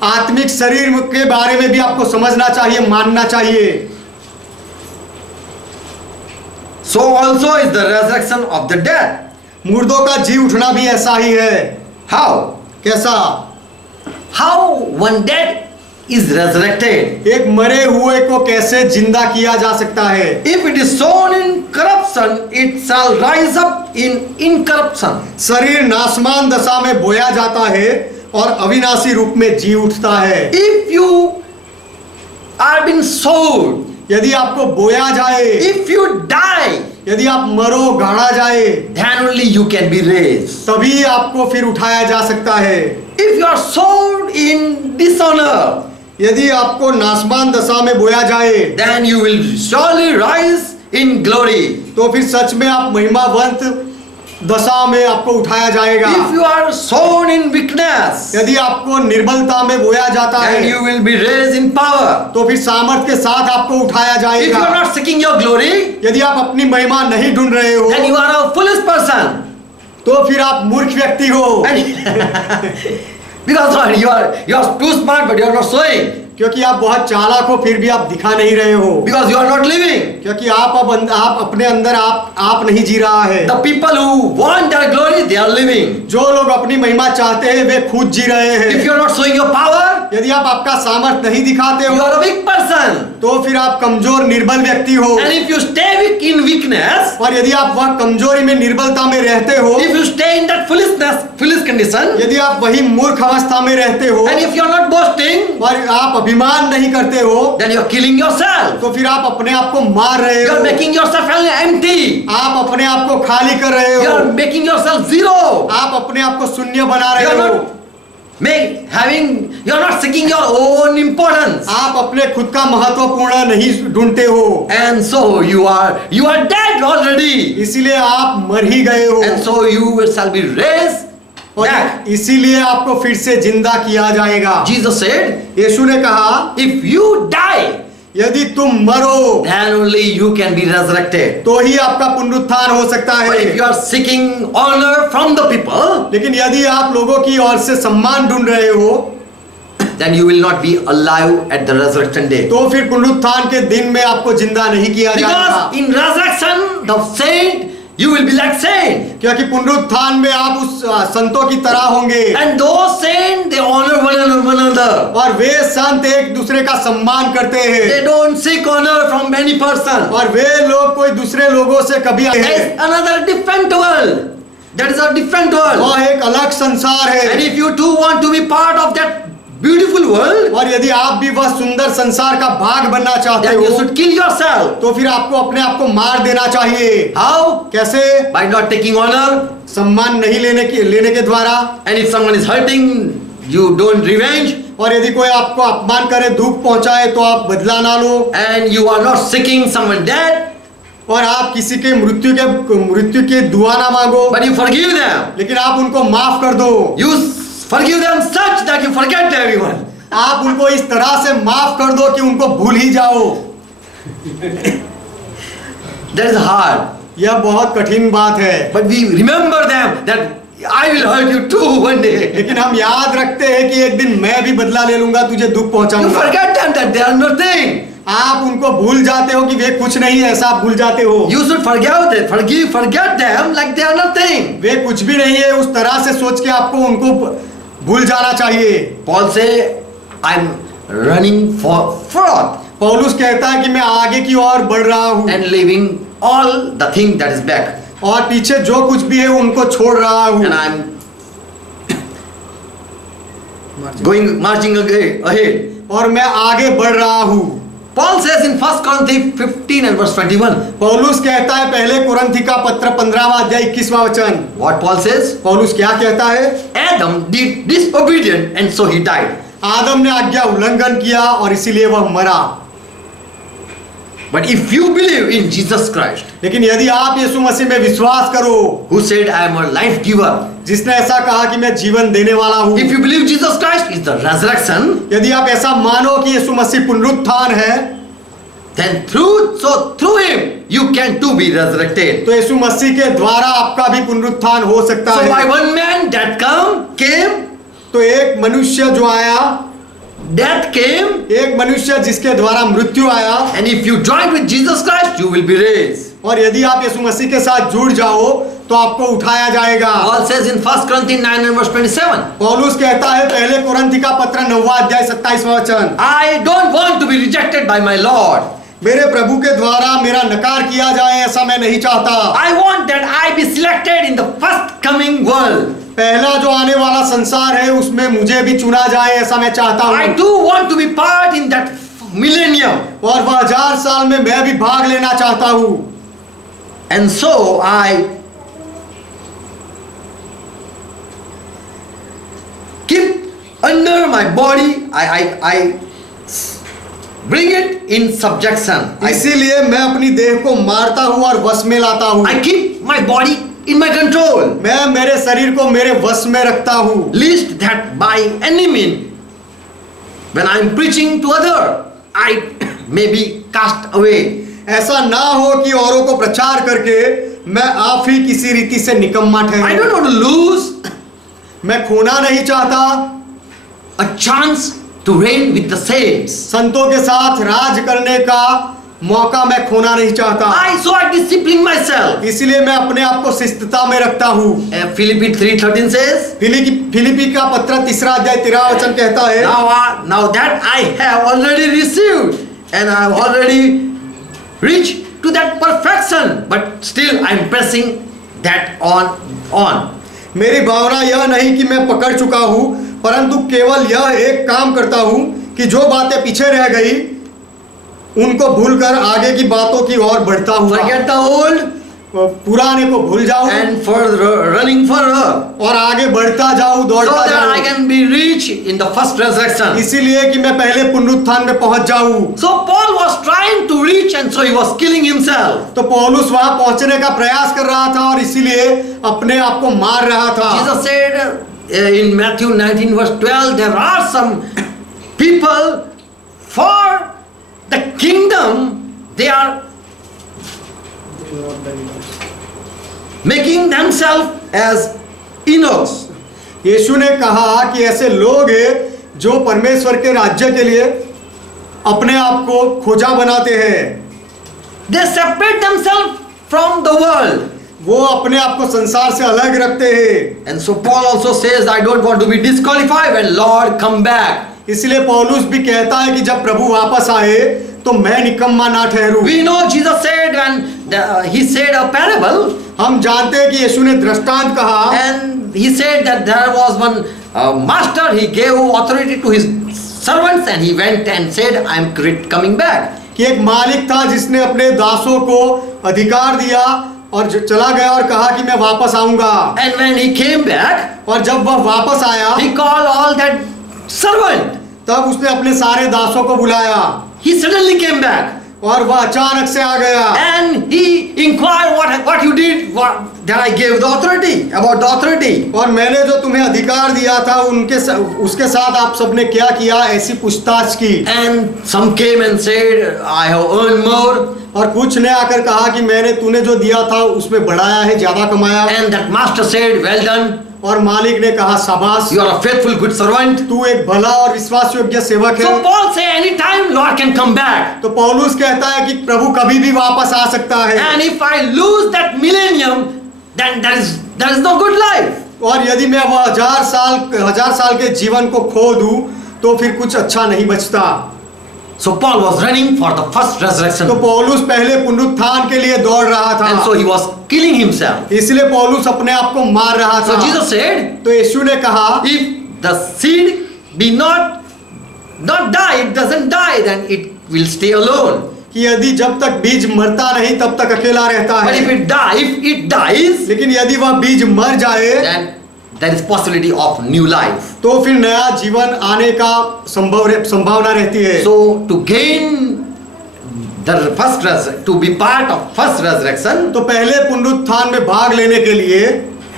आत्मिक शरीर के बारे में भी आपको समझना चाहिए, मानना चाहिए। So also is the resurrection of the dead. मुर्दों का जी उठना भी ऐसा ही है। How? कैसा? How one dead is resurrected? एक मरे हुए को कैसे जिंदा किया जा सकता है? If it is sown in corruption, it shall rise up in incorruption. शरीर नाशमान दशा में बोया जाता है और अविनाशी रूप में जी उठता है। If you are being sown, यदि आपको बोया जाए, if you die, यदि आप मरो गाड़ा जाए, then only you can be raised. तभी आपको फिर उठाया जा सकता है। If you are sown in dishonor, यदि आपको नाशमान दशा में बोया जाए then you will surely rise in glory. तो फिर सच में आप महिमावंत दशा में आपको उठाया जाएगा। If you are sown in weakness, यदि आपको निर्बलता में बोया जाता then है you will be raised in power. तो फिर सामर्थ के साथ आपको उठाया If you जाएगा। are not seeking your glory, यदि आप अपनी महिमा नहीं ढूंढ रहे हो then you are a foolish person. तो फिर आप मूर्ख व्यक्ति हो। Because what, you are too smart, but you are not showing. क्योंकि आप बहुत चालाक हो फिर भी आप दिखा नहीं रहे हो। Because you are not living. क्योंकि आप अपने अंदर आप नहीं जी रहा है। The people who want their glory, they are living. जो लोग अपनी महिमा चाहते हैं वे खुद जी रहे If हैं। you are not showing your power, यदि आप आपका सामर्थ नहीं दिखाते you हो are a weak person. तो फिर आप कमजोर निर्बल व्यक्ति हो। And if you stay weak in weakness, और यदि आप वह कमजोरी में निर्बलता में रहते हो, if you stay in that foolish condition, यदि आप वही मूर्ख अवस्था में रहते हो and if you are not boasting, और आप अभिमान नहीं करते हो then you are killing yourself. तो फिर आप अपने आप को मार रहे You are हो। making yourself empty. आप अपने आप को खाली कर रहे You हो। are making yourself zero. आप अपने आप को शून्य बना You रहे are हो। you are not seeking your own importance. आप अपने खुद का महत्वपूर्ण नहीं ढूंढते हो। And so you are dead already. इसीलिए आप मर ही गए हो And so you shall be raised और back. इसीलिए आपको फिर से जिंदा किया जाएगा। Jesus said, यीशु ने कहा if you die, यदि तुम मरो then only you can be resurrected. तो ही आपका पुनरुत्थान हो सकता But if है। you are seeking honor from the people, लेकिन यदि आप लोगों की ओर से सम्मान ढूंढ रहे हो then you will not be alive at the resurrection day. तो फिर पुनरुत्थान के दिन में आपको जिंदा नहीं किया जाएगा, Because in resurrection, the saint, you will be like saint. क्योंकि पुनरुत्थान में आप उस संतों की तरह होंगे, And those saints, they honor one another. और वे संत एक दूसरे का सम्मान करते हैं, They don't seek honor from many persons. और वे लोग कोई दूसरे लोगों से कभी It's another different world. That is a different world. वह एक अलग संसार And है, if you too want to be part of that beautiful world, और यदि आप भी वह सुंदर संसार का भाग बनना चाहते then you हो should kill yourself. तो फिर आपको अपने आप को मार देना चाहिए। How? कैसे? By not taking honor. सम्मान नहीं लेने के द्वारा, And if someone is hurting, you don't revenge. और यदि कोई आपको अपमान करे, दुख पहुंचाए, तो आप बदला ना लो, And you are not seeking someone dead, और आप किसी के मृत्यु की दुआ ना मांगो, but you forgive them. लेकिन आप उनको माफ कर दो। You forgive them such that you forget everyone. आप उनको इस तरह से माफ कर दो कि उनको भूल ही जाओ। That is hard. यह बहुत कठिन बात है, But we remember them that I will hurt you too one day. लेकिन हम याद रखते हैं कि एक दिन मैं भी बदला ले लूंगा, तुझे दुख You पहुंचाऊंगा। forget them that they are nothing. आप उनको भूल जाते हो कि वे कुछ नहीं है, ऐसा आप भूल जाते हो। You should forget them like they are nothing. वे कुछ भी नहीं है, उस तरह से सोच के आपको उनको भूल जाना चाहिए। Paul say, I'm running forth पौलुस कहता है कि मैं आगे की ओर बढ़ रहा हूँ, and leaving all the thing that is back. और पीछे जो कुछ भी है उनको छोड़ रहा हूँ, And I'm marching ahead. और मैं आगे बढ़ रहा हूँ। Paul says in 1 Corinthians 15 and verse 21. पौलुस कहता है पहले कुरिन्थी का पत्र 15वां अध्याय 21वां वचन। What Paul says? पौलुस क्या कहता है? Adam did disobedient and so he died. आदम ने आज्ञा उल्लंघन किया और इसीलिए वह मरा। But if you believe in Jesus Christ, लेकिन यदि आप यीशु मसीह में विश्वास करो, who said I am a life giver, जिसने ऐसा कहा कि मैं जीवन देने वाला हूँ, if you believe Jesus Christ is the resurrection, यदि आप ऐसा मानो कि यीशु मसीह पुनरुत्थान है, then through him you can too be resurrected. तो यीशु मसीह के द्वारा आपका भी पुनरुत्थान हो सकता So by है। one man that came, तो एक मनुष्य जो आया, death came, एक मनुष्य जिसके द्वारा मृत्यु आया, and if you join with Jesus Christ, you will be raised. और यदि आप यीशु मसीह के साथ जुड़ जाओ तो आपको उठाया जाएगा। Paul says in 1 Corinthians 9 and verse 27, पौलुस कहता है पहले कुरिन्थी का पत्र 9वां अध्याय 27वां वचन, I don't want to be rejected by my Lord. मेरे प्रभु के द्वारा मेरा नकार किया जाए ऐसा मैं नहीं चाहता। I want that I be selected in the first coming world. पहला जो आने वाला संसार है उसमें मुझे भी चुना जाए ऐसा मैं चाहता I हूँ, do want to be part in that millennium. और वह 1000 साल में मैं भी भाग लेना चाहता हूँ। And so I keep under my body, I bring it in subjection. इसीलिए मैं अपनी देह को मारता हूँ और वश में लाता हूँ। I keep my body in my control, मैं मेरे शरीर को मेरे वश में रखता हूँ, lest that by any means, when I am preaching to other, I may be cast away. ऐसा ना हो कि औरों को प्रचार करके मैं आप ही किसी रीति से निकम्मा I ठहरूं। don't want to lose मैं खोना नहीं चाहता a chance to reign with the saints. संतों के साथ राज करने का मौका, मैं खोना नहीं चाहता। So I discipline myself. इसलिए मैं अपने आप को शिस्तता में रखता हूँ। Philippians 3:13 says, फिलिपी का पत्र 3 अध्याय 13 वचन कहता है, now that I have already received and I have already reached to that perfection, but still I am pressing that on. मेरी भावना यह नहीं कि मैं पकड़ चुका हूँ, परंतु केवल यह एक काम करता हूँ कि जो बातें पीछे रह गई उनको भूलकर आगे की बातों की ओर बढ़ता हूँ। Forget the old पुराने को भूल जाऊं and running further, और आगे बढ़ता जाऊं, so दौड़ता that I जाऊं, can be rich in the first resurrection. इसीलिए कि मैं पहले पुनरुत्थान में पहुंच जाऊं। So Paul was trying to reach, and so he was killing himself. तो पौलुस वहां पहुंचने का प्रयास कर रहा था और इसीलिए अपने आप को मार रहा था। Jesus said in Matthew 19 verse 12, there are some people for the kingdom, they are making themselves as eunuchs. यीशु ने कहा कि ऐसे लोग हैं जो परमेश्वर के राज्य के लिए अपने आप को खोजा बनाते हैं, They separate themselves from the world. वो अपने आप को संसार से अलग रखते हैं। And so Paul also says, I don't want to be disqualified when Lord come back. इसलिए पौलुस भी कहता है कि जब प्रभु वापस आए तो मैं निकम्मा ना ठहरूं। We know Jesus said when he said a parable, हम जानते हैं कि यीशु ने दृष्टांत कहा, and he said that there was one master, he gave authority to his servants and he went and said, I am coming back. कि एक मालिक था जिसने अपने दासों को अधिकार दिया और चला गया और कहा कि मैं वापस आऊंगा। And when he came back, और जब वह वापस आया he called all that servant. तब उसने अपने सारे दासों को बुलाया He suddenly came back और वह अचानक से आ गया and he inquired what you did, that I gave the authority, about the authority. और मैंने जो तुम्हें अधिकार दिया था उसके साथ आप सबने क्या किया, ऐसी पूछताछ की। And some came and said, I have earned more. और कुछ ने आकर कहा कि तूने जो दिया था उसमें बढ़ाया है, ज्यादा कमाया। And that master said, well done. और मालिक ने कहा शाबाश, You are a faithful good servant. तू एक भला और विश्वास योग्य सेवक है। So Paul say anytime Lord can come back. तो पौलुस कहता है कि प्रभु कभी भी वापस आ सकता है। And if I lose that millennium, then there is no good life. और यदि मैं वह हजार साल के जीवन को खो दूं तो फिर कुछ अच्छा नहीं बचता। So Paul was running for the first resurrection. तो पौलुस पहले पुनरुत्थान के लिए दौड़ रहा था। And so he was killing himself. इसलिए पौलुस अपने आप को मार रहा So था। Jesus said, तो यीशु ने कहा, if the seed be not die, it doesn't die, then it will stay alone. कि यदि जब तक बीज मरता नहीं तब तक अकेला रहता But है, if it dies, लेकिन यदि वह बीज मर जाए then there is possibility of new life. तो फिर नया जीवन आने का संभावना रहती है। So to gain to be part of first resurrection, तो पहले पुनरुत्थान में भाग लेने के लिए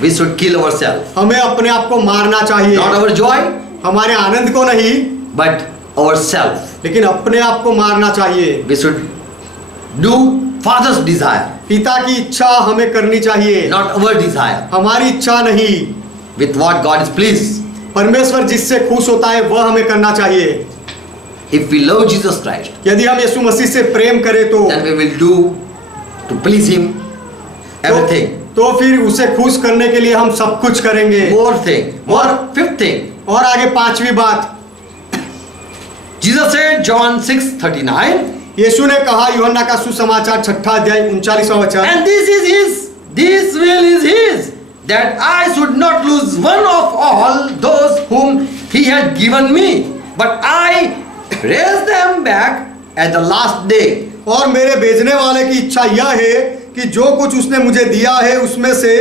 we should kill ourselves. हमें अपने आप को मारना चाहिए। Not our joy, हमारे आनंद को नहीं, but ourselves. लेकिन अपने आप को मारना चाहिए। We should do Father's desire, पिता की इच्छा हमें करनी चाहिए, not our desire. हमारी इच्छा नहीं। With what God is pleased. परमेश्वर जिससे खुश होता है वह हमें करना चाहिए। If we love Jesus Christ, यदि हम यीशु मसीह से प्रेम करें तो then we will do to please Him everything. तो फिर उसे खुश करने के लिए हम सब कुछ करेंगे। More fifth thing. और आगे पांचवी बात, Jesus said, John 6:39. यीशु ने कहा यूहन्ना का सुसमाचार 6 अध्याय 39वां वचन, And this will is His, that I should not lose one of all those whom He had given me, but I raise them back at the last day. और मेरे भेजने वाले की इच्छा यह है कि जो कुछ उसने मुझे दिया है उसमें से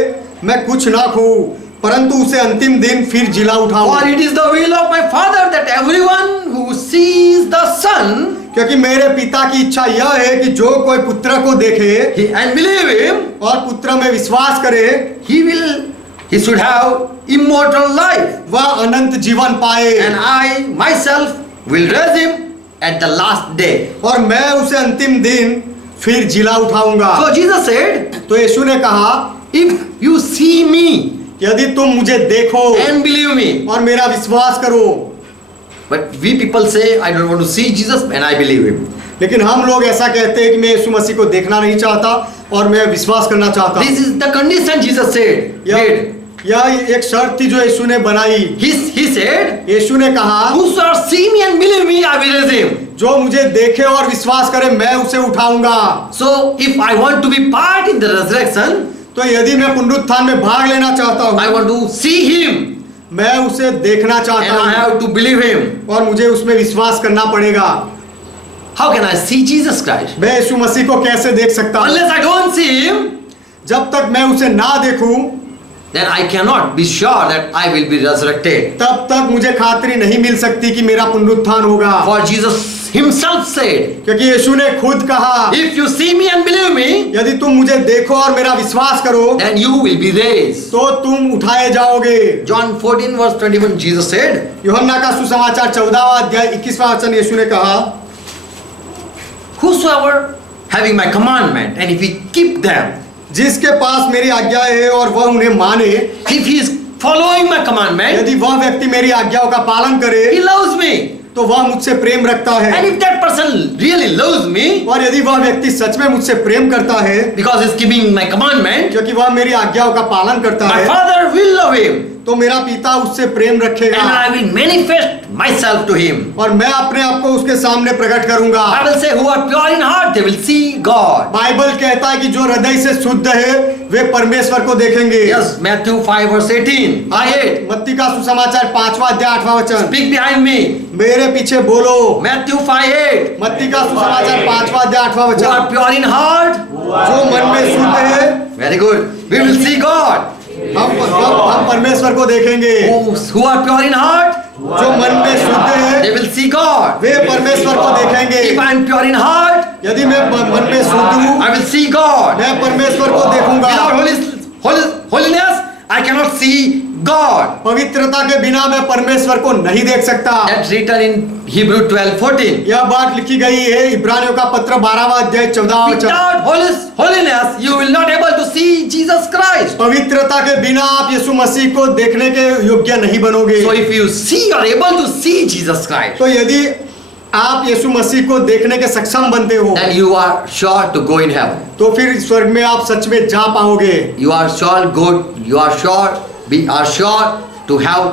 मैं कुछ ना खोऊं, परंतु उसे अंतिम दिन फिर जिला उठाऊं। For it is the will of my Father that everyone who sees the Son, क्योंकि मेरे पिता की इच्छा यह है कि जो कोई पुत्र को देखे and believe Him, और पुत्र में विश्वास करे, he should have immortal life. वह अनंत जीवन पाए। And I myself will raise him at the last day. और मैं उसे अंतिम दिन फिर जिला उठाऊंगा। So Jesus said, तो यीशु ने कहा, if you see me यदि तुम मुझे देखो and believe me. और मेरा विश्वास करो। But we people say, I don't want to see Jesus and I believe him. लेकिन हम लोग ऐसा कहते हैं कि मैं यीशु मसीह को देखना नहीं चाहता और मैं विश्वास करना चाहता This हूँ। is the condition Jesus said. Made. यह एक शर्त थी जो यीशु ने बनाई। He said, यीशु ने कहा, whosoever see me and believe me, I will raise him. जो मुझे देखे और विश्वास करे मैं उसे उठाऊंगा। So if I want to be part in the resurrection, तो यदि मैं पुनरुत्थान में भाग लेना चाहता हूँ, I want to see him मैं उसे देखना and चाहता I हूँ have to believe him. और मुझे उसमें विश्वास करना पड़ेगा। How can I see Jesus Christ? मैं यीशु मसीह को कैसे देख सकता हूँ? Unless I don't see him, जब तक मैं उसे ना देखूं then I cannot be sure that I will be resurrected. तब तक मुझे खातरी नहीं मिल सकती कि मेरा पुनरुत्थान होगा। For Jesus himself said, क्योंकि यीशु ने खुद कहा, if you see me and believe me, यदि तुम मुझे देखो और मेरा विश्वास करो then you will be raised. तो तुम उठाए जाओगे। John 14 verse 21, Jesus said, यूहन्ना का सुसमाचार 14वां अध्याय 21वां वचन यीशु ने कहा, whosoever having my commandment and if he keep them, जिसके पास मेरी आज्ञा है और वह उन्हें माने, if he is following my commandment, यदि वह व्यक्ति मेरी आज्ञाओं का पालन करे he loves me. तो वह मुझसे प्रेम रखता And है। if that person really loves me, और यदि वह व्यक्ति सच में मुझसे प्रेम करता है because he's keeping my commandment, क्योंकि वह मेरी आज्ञाओं का पालन करता my है, Father will love him. तो मेरा पिता उससे प्रेम And रखेगा I will manifest myself to him. और मैं अपने आप को उसके सामने प्रकट करूंगा। Bible say, who are pure in heart, they will see God. Bible कहता है कि जो हृदय से शुद्ध है वे परमेश्वर को देखेंगे। Yes, Matthew 5 verse 18. I 8. मत्ती का सुसमाचार 5वां अध्याय 8वां वचन। Speak behind me. मेरे पीछे बोलो। Matthew 5 8. मत्ती का सुसमाचार 5वां अध्याय 8वां Who are वचन। pure in heart, जो मन में शुद्ध है very good, we will see God. हम परमेश्वर को देखेंगे। Who are pure in heart, जो मन में शुद्ध है they will see God. वे परमेश्वर को देखेंगे। If I am pure in heart, यदि मैं मन में शुद्ध हूँ I will see God. मैं परमेश्वर को देखूंगा। Without holiness, I cannot see God. पवित्रता के बिना मैं परमेश्वर को नहीं देख सकता। That's written in Hebrew 12:14. यह बात लिखी गई है इब्रानियों का पत्र 12वां अध्याय 14वां वचन। Without holiness, you will not able to see Jesus Christ. पवित्रता के बिना आप यीशु मसीह को देखने के योग्य नहीं बनोगे। So if you see, you are able to see Jesus Christ, तो यदि आप यीशु मसीह को देखने के सक्षम बनते हो then you are sure to go in heaven. तो फिर स्वर्ग में आप सच में जा पाओगे। You are sure to have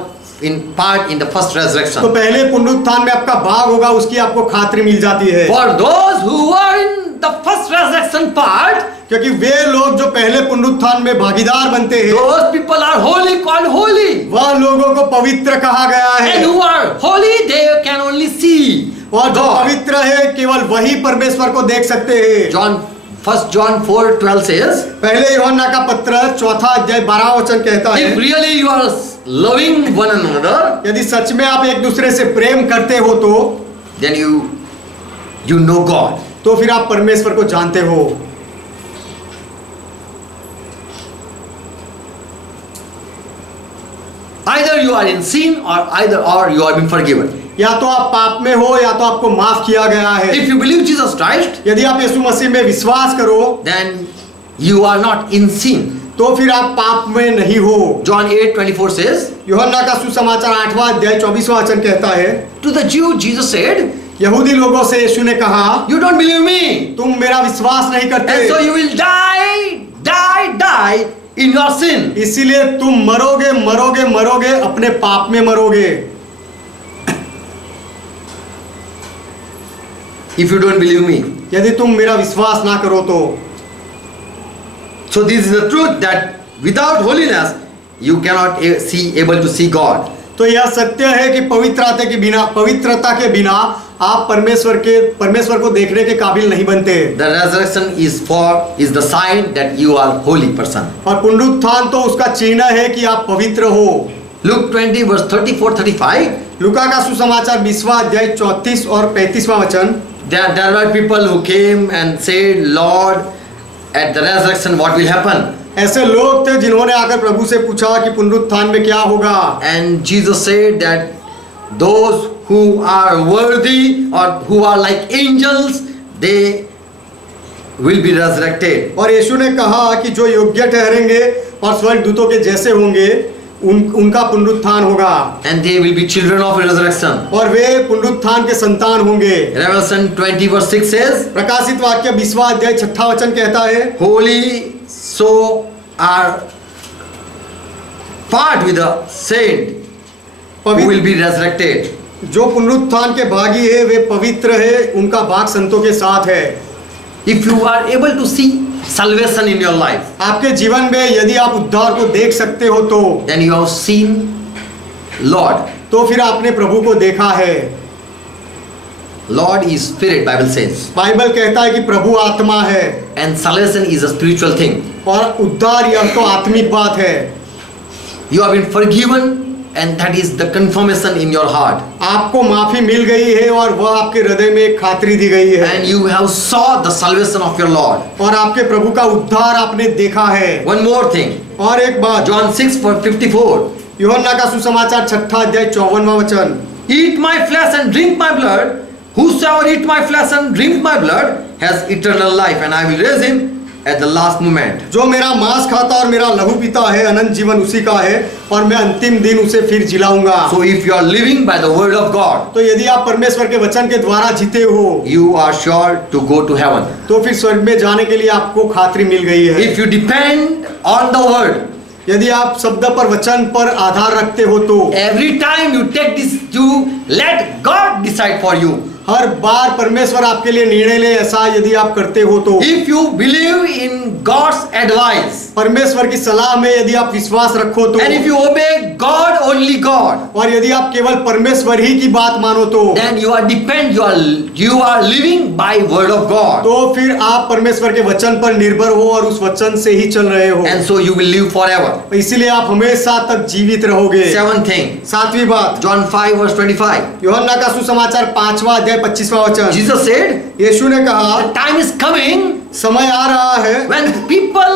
in part in the first तो resurrection. पहले पुनरुत्थान में आपका भाग होगा, उसकी आपको खातिर मिल जाती है। For those who are in the first resurrection part, क्योंकि वे लोग जो पहले पुनरुत्थान में भागीदार बनते हैं those people are holy, called holy. वह लोगों को पवित्र कहा गया And है who are holy, they can only see और जो God. पवित्र है केवल वही परमेश्वर को देख सकते हैं। 1 John 4:12 says, पहले यूहन्ना का पत्र 4वां अध्याय 12वां वचन कहता है if really you are loving one another, यदि सच में आप एक दूसरे से प्रेम करते हो then you know God. तो फिर आप परमेश्वर को जानते हो। Either you are in sin or you are being forgiven. या तो आप पाप में हो या तो आपको माफ किया गया है। If you believe Jesus Christ, यदि आप यीशु मसीह में विश्वास करो then you are not in sin. तो फिर आप पाप में नहीं हो। John 8:24 says, यूहन्ना का सुसमाचार 8वां अध्याय 24वां वचन कहता है to the Jew Jesus said, यहूदी लोगों से यीशु ने कहा you don't believe me, तुम मेरा विश्वास नहीं and so करते you will die in your sin. इसीलिए तुम मरोगे अपने पाप में मरोगे। If you don't believe me. यदि तुम मेरा विश्वास ना करो तो So this is the truth that without holiness you cannot able to see God. तो यह सत्य है कि पवित्रता के बिना आप परमेश्वर को देखने के काबिल नहीं बनते। The resurrection is the sign that you are holy person. और पुनरुत्थान तो उसका चिन्ह है कि आप पवित्र हो। Luke 20 verse 34-35. लूका का सुसमाचार 20वां अध्याय 34 और 35वां वचन। There were people who came and said, Lord, at the resurrection what will happen? ऐसे लोग थे जिन्होंने आकर प्रभु से पूछा कि पुनरुत्थान में क्या होगा। And Jesus said that those who are worthy or who are like angels, they will be resurrected. और यीशु ने कहा कि जो योग्य ठहरेंगे और स्वर्गदूतों के जैसे होंगे उनका पुनरुत्थान होगा And they will be children of resurrection. और वे पुनरुत्थान के संतान होंगे। Revelation 20 verse 6 says, प्रकाशित वाक्य 20वां अध्याय 6वां वचन कहता है holy so are part with the saint who will be resurrected. जो पुनरुत्थान के भागी है वे पवित्र है, उनका भाग संतों के साथ है। If you are able to see salvation in your life, आपके जीवन में यदि आप उद्धार को देख सकते हो तो then you have seen Lord. तो फिर आपने प्रभु को देखा है। Lord is spirit, Bible says, Bible कहता है कि प्रभु आत्मा है and salvation is a spiritual thing. और उद्धार यह तो आत्मिक बात है। You have been forgiven and that is the confirmation in your heart. आपको माफी मिल गई है और वह आपके हृदय में एक खातरी दी गई है And you have saw the salvation of your Lord. और आपके प्रभु का उद्धार आपने देखा है। One more thing, और एक बात John 6 verse 54. यूहन्ना का सुसमाचार 6वां अध्याय 54वां वचन। Eat my flesh and drink my blood. Whosoever eat my flesh and drink my blood has eternal life, and I will raise him at the last moment. जो मेरा मांस खाता और मेरा लहू पीता है, अनंत जीवन उसी का है और मैं अंतिम दिन उसे फिर जिलाऊंगा। So if you are living by the word of God, तो यदि आप परमेश्वर के वचन के द्वारा जीते हो, you are sure to go to heaven. तो फिर स्वर्ग में जाने के लिए आपको खातरी मिल गई है। If you depend on the word, यदि आप शब्द पर, वचन पर आधार रखते हो तो every time you take this, you let God decide for you. हर बार परमेश्वर आपके लिए निर्णय ले, ऐसा यदि आप करते हो तो If you believe in God's advice, परमेश्वर की सलाह में यदि आप विश्वास रखो तो and if you obey God, only God, और यदि आप केवल परमेश्वर ही की बात मानो तो then you are living by word of God, तो फिर आप परमेश्वर के वचन पर निर्भर हो और उस वचन से ही चल रहे हो, and so you will live forever. इसीलिए आप हमेशा तक जीवित रहोगे। Seventh thing, सातवीं बात, John 5 verse 25. यूहन्ना का सुसमाचार 5वां अध्याय 25वां वचन। Jesus said, यीशु ने कहा, the time is coming समय आ रहा है when people,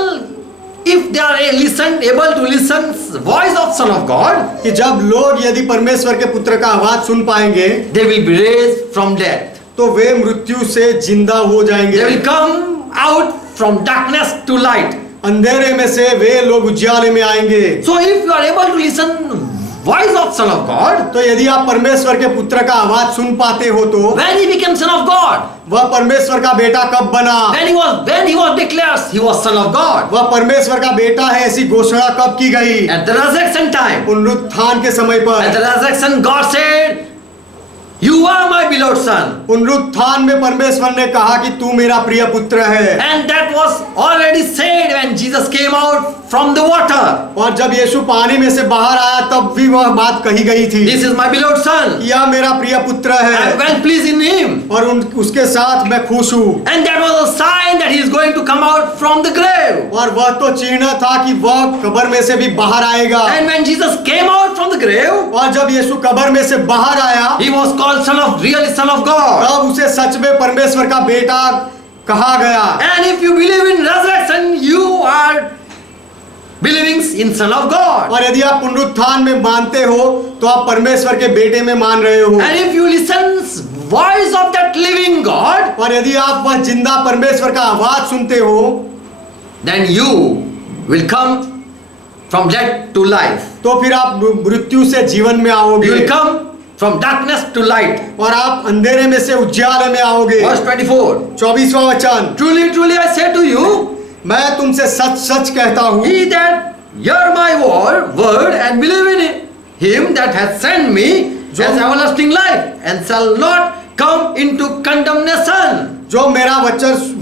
if they are able to listen voice of Son of God, कि जब लोग यदि परमेश्वर के पुत्र का आवाज सुन पाएंगे they will be raised from death. तो वे मृत्यु से जिंदा हो They जाएंगे। will come out from darkness to light. अंधेरे में से वे लोग उजियाले में आएंगे। So if you are able to listen voice of Son of God, तो यदि आप परमेश्वर के पुत्र का आवाज सुन पाते हो तो when he became Son of God, वह परमेश्वर का बेटा कब बना? when he was declared he was Son of God, वह परमेश्वर का बेटा है ऐसी घोषणा कब की गई? at the resurrection time. पुनरुत्थान के समय At पर। the resurrection, God said, you are my beloved son. पुनरुत्थान में परमेश्वर ने कहा कि तू मेरा प्रिय पुत्र है। And that was already said when Jesus came out from the water. और जब यीशु पानी में से बाहर आया तब भी वह बात कही गई थी, This is my beloved son. यह मेरा प्रिय पुत्र I am है well pleased in him. और उसके साथ मैं खुश हूँ। And that was a sign that he is going to come out from the grave. और वह तो चिन्ह था कि वह कब्र में से भी बाहर आएगा। And when Jesus came out from the grave, और जब यीशु कब्र में से बाहर आया he was called really Son of God. तब उसे सच में परमेश्वर का बेटा कहा गया। And if you believe in resurrection, you are believing in Son of God. और यदि आप पुनरुत्थान में मानते हो तो आप परमेश्वर के बेटे में मान रहे हो। And if you listen voice of that living God, और यदि आप वह जिंदा परमेश्वर का आवाज सुनते हो then you will come from death to life. तो फिर आप मृत्यु से जीवन में You आओगे will come from darkness to light. और आप अंधेरे में से उज्याले में आओगे। Verse 24. 24वां वचन, Truly, truly I say to you, मैं तुमसे सच सच कहता हूँ he that hear my word and believe in him that hath sent me has everlasting life and shall not come into condemnation. जो मेरा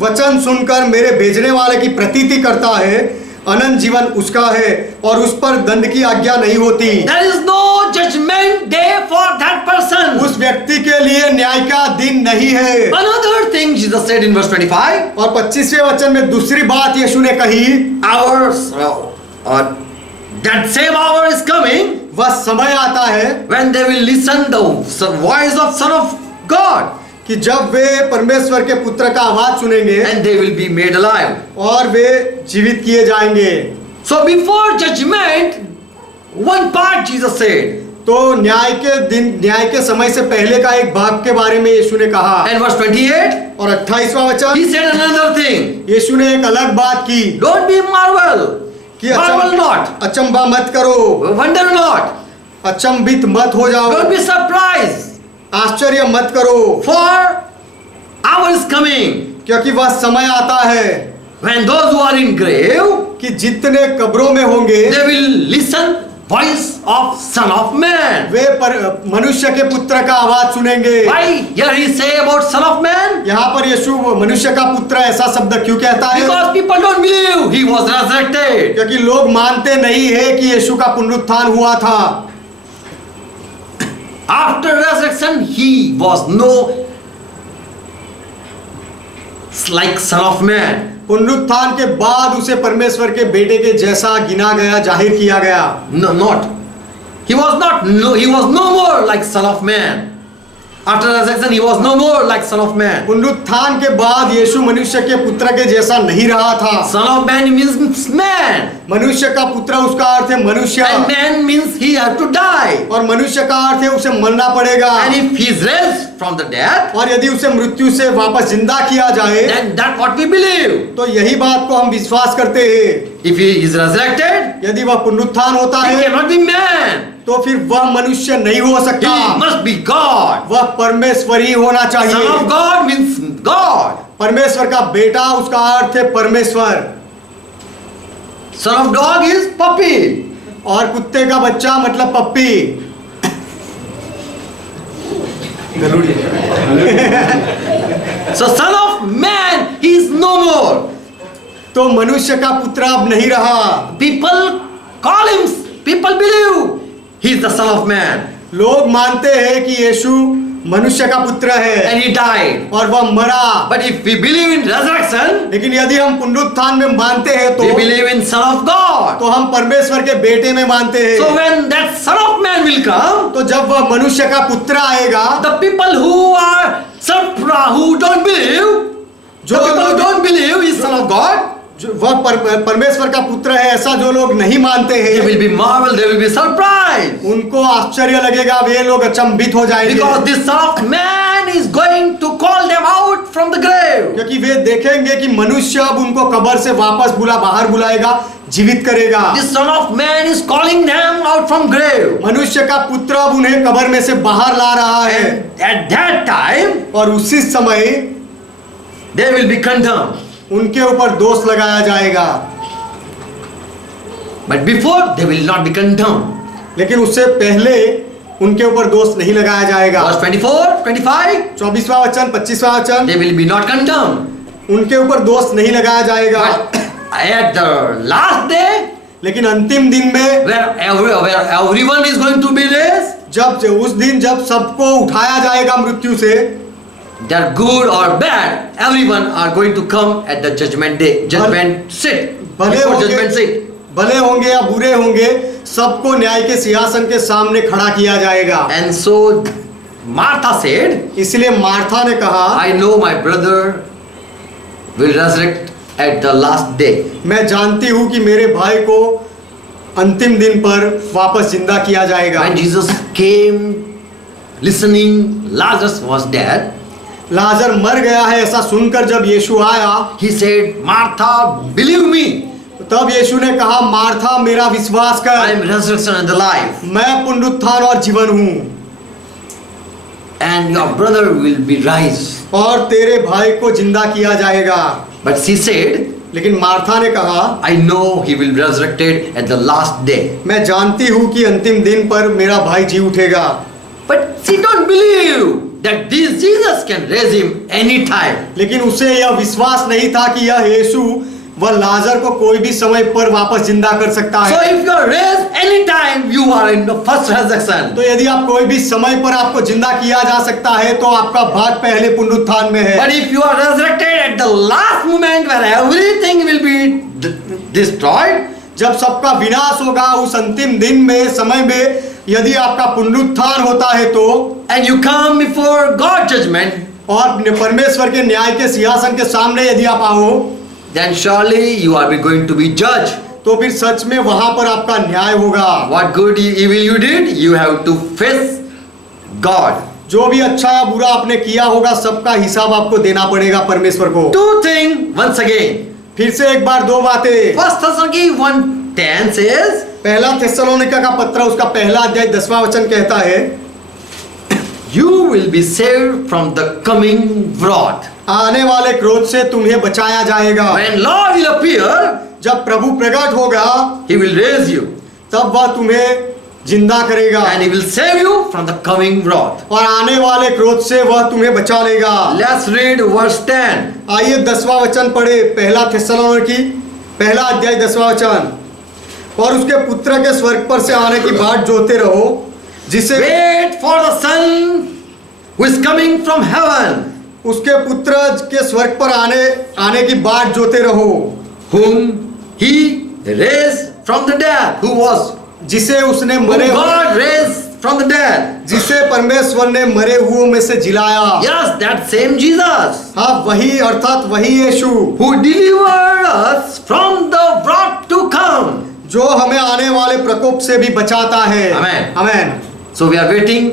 वचन सुनकर मेरे भेजने वाले की प्रतीति करता है, अनंत जीवन उसका है और उस पर दंड की आज्ञा नहीं होती। There is no judgment day for that person. उस व्यक्ति के लिए न्याय का दिन नहीं है। Another thing Jesus said in verse 25. और 25वें वचन में दूसरी बात यीशु ने कही, that same hour is coming वह समय आता है when they will listen the voice of Son of God कि जब वे परमेश्वर के पुत्र का आवाज सुनेंगे and they will be made alive. और वे जीवित किए जाएंगे। So before judgment, one part Jesus said. तो न्याय के समय से पहले का एक भाग के बारे में यीशु ने कहा। And verse 28, और 28वां वचन, he said another thing. यीशु ने एक अलग बात की Don't be marvel. कि Marvel not. अचंभा मत करो, Wonder not. अचंभित मत हो जाओ, Don't be surprised. आश्चर्य मत करो, For hour is coming क्योंकि वह समय आता है when those who are in grave, कि जितने कब्रों में होंगे they will listen voice of Son of Man. वे मनुष्य के पुत्र का आवाज सुनेंगे। Why here he say about Son of Man? यहाँ पर यीशु मनुष्य का पुत्र ऐसा शब्द क्यों कहता है? Because people don't believe he was resurrected. क्योंकि लोग मानते नहीं है कि यीशु का पुनरुत्थान हुआ था। After resurrection, he was no like Son of Man. पुनरुत्थान के बाद उसे परमेश्वर के बेटे के जैसा गिना गया, जाहिर किया गया। No, not. He was no more like Son of Man. After resurrection, he was no more like Son of Man. पुनरुत्थान के बाद यीशु मनुष्य के पुत्र के जैसा नहीं रहा था। Son of Man means man. मनुष्य का पुत्र उसका अर्थ है मनुष्य। And man means he had to die. die. और मनुष्य का अर्थ है उसे मरना पड़ेगा। And if he is raised from the dead, और यदि उसे मृत्यु से वापस जिंदा किया जाए then that what we believe. तो यही बात को हम विश्वास करते हैं। If he is resurrected, यदि वह पुनरुत्थान होता he है cannot be man. तो फिर वह मनुष्य नहीं हो सकता, He must be God. वह परमेश्वर ही होना Son चाहिए। of God means God. परमेश्वर का बेटा उसका अर्थ है परमेश्वर। Son of dog is puppy. और कुत्ते का बच्चा मतलब पप्पी। So son of man, he is no more. तो मनुष्य का पुत्र अब नहीं रहा। People call him, people believe he is the son of man. लोग मानते हैं कि यीशु मनुष्य का पुत्र है And he died. और वह मरा। But if we believe in resurrection, लेकिन यदि हम पुनरुत्थान में मानते हैं we believe in son of God. तो हम परमेश्वर के बेटे में मानते हैं। So when that son of man will come, तो जब वह मनुष्य का पुत्र आएगा, the people who are who don't believe, the people who don't believe is son of God, वह परमेश्वर का पुत्र है ऐसा जो लोग नहीं मानते they हैं, will be marveled, they will be surprised. उनको आश्चर्य लगेगा, वे लोग अचंभित हो जाएंगे। Because this son of man is going to call them out from the grave. क्योंकि वे देखेंगे कि मनुष्य अब उनको कब्र से वापस बाहर बुलाएगा, जीवित करेगा। This son of man is calling them out from grave. मनुष्य का पुत्र अब उन्हें कब्र में से बाहर ला रहा है And at that time, और उसी समय they will be condemned. उनके ऊपर दोष लगाया जाएगा। But before, they will not be condemned. लेकिन उससे पहले उनके ऊपर दोष नहीं लगाया जाएगा। Verse 24, 25, 24वां वचन, 25वां वचन, they will be not condemned. उनके ऊपर दोष नहीं लगाया जाएगा। But at the last day, लेकिन अंतिम दिन में where everyone is going to be raised, जब उस दिन जब सबको उठाया जाएगा मृत्यु से, they are good or bad, everyone are going to come at the judgment day, judgment seat, भले before judgment seat. भले होंगे या बुरे होंगे, सबको न्याय के सिंहासन के सामने खड़ा किया जाएगा। And so Martha said, इसलिए मार्था ने कहा, I know my brother will resurrect at the last day. मैं जानती हूँ कि मेरे भाई को अंतिम दिन पर वापस जिंदा किया जाएगा। When Jesus came, listening, Lazarus was dead. लाजर मर गया है ऐसा सुनकर जब यीशु आया, He said, Martha, believe me, तब यीशु ने कहा, मार्था मेरा विश्वास I कर, am resurrection and the life, मैं पुनरुत्थान और जीवन हूँ and your brother will be raised. और तेरे भाई को जिंदा किया जाएगा। But she said, लेकिन मार्था ने कहा, I know he will be resurrected at the last day. मैं जानती हूँ कि अंतिम दिन पर मेरा भाई जी उठेगा। But she don't believe that this Jesus can raise him anytime. लेकिन उसे यह विश्वास नहीं था कि यह यीशु वह लाजर को कोई भी समय पर वापस जिंदा कर सकता So है। if you are raised anytime, you are in the first resurrection. तो यदि आप कोई भी समय पर आपको जिंदा किया जा सकता है तो आपका भाग पहले पुनरुत्थान में है। But if you are resurrected at the last moment where everything will be destroyed, जब सबका विनाश होगा उस अंतिम दिन में समय में यदि आपका पुनरुत्थान होता है तो, and you come before God's judgment, और परमेश्वर के न्याय के सिंहासन के सामने यदि आप आओ, then surely you are going to be judged. तो फिर सच में वहां पर आपका न्याय होगा। What good evil you did, you have to face God. जो भी अच्छा या बुरा आपने किया होगा सबका हिसाब आपको देना पड़ेगा परमेश्वर को। Two things once again. फिर से एक बार दो बातें। First Thessalonians 1:10 says, पहला थिस्सलुनीका का पत्र उसका पहला अध्याय 10वां वचन कहता है, you will be saved from the coming wrath. आने वाले क्रोध से तुम्हें बचाया जाएगा। When Lord will appear, जब प्रभु प्रकट होगा He will raise you तब वह तुम्हें जिंदा करेगा and He will save you from the coming wrath. और आने वाले क्रोध से वह तुम्हें बचा लेगा। Let's read verse 10. आइए 10वां वचन पढ़े, पहला थिस्सलुनीकी पहला अध्याय 10वां वचन। और उसके पुत्र के स्वर्ग पर से आने की बाट जोते रहो, जिसे Wait for the Son who is coming from heaven, उसके पुत्र के स्वर्ग पर आने की बाट जोते रहो, whom He raised from the dead, जिसे उसने whom मरे God raised from the dead. जिसे परमेश्वर ने मरे हुओं में से जिलाया। Yes, that same Jesus हाँ, वही अर्थात वही यीशु who delivered us from the wrath to come. जो हमें आने वाले प्रकोप से भी बचाता है। Amen. Amen. So we are waiting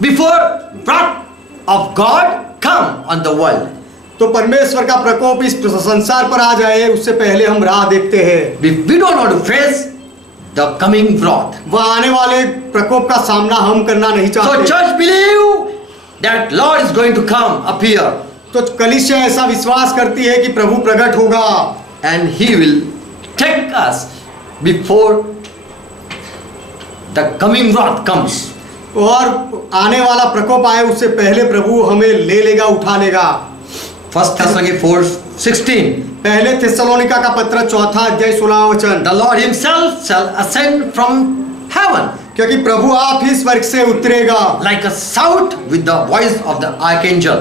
before wrath of God come on the world. तो परमेश्वर का प्रकोप इस संसार पर आ जाए उससे पहले हम राह देखते हैं। We don't want to face the coming wrath. वह आने वाले प्रकोप का सामना हम करना नहीं So चाहते। church believe that Lord is going to come, appear, तो कलीसिया ऐसा विश्वास करती है कि प्रभु प्रकट होगा and He will take us before the coming wrath comes. और आने वाला प्रकोप आए उससे पहले प्रभु हमें ले लेगा, उठा लेगा। 1 Thessalonians 4:16. पहले थिस्सलुनीका का पत्र 4 अध्याय 16 वचन। The Lord Himself shall ascend from heaven क्योंकि प्रभु आप ही स्वर्ग से उतरेगा like a shout with the voice of the archangel,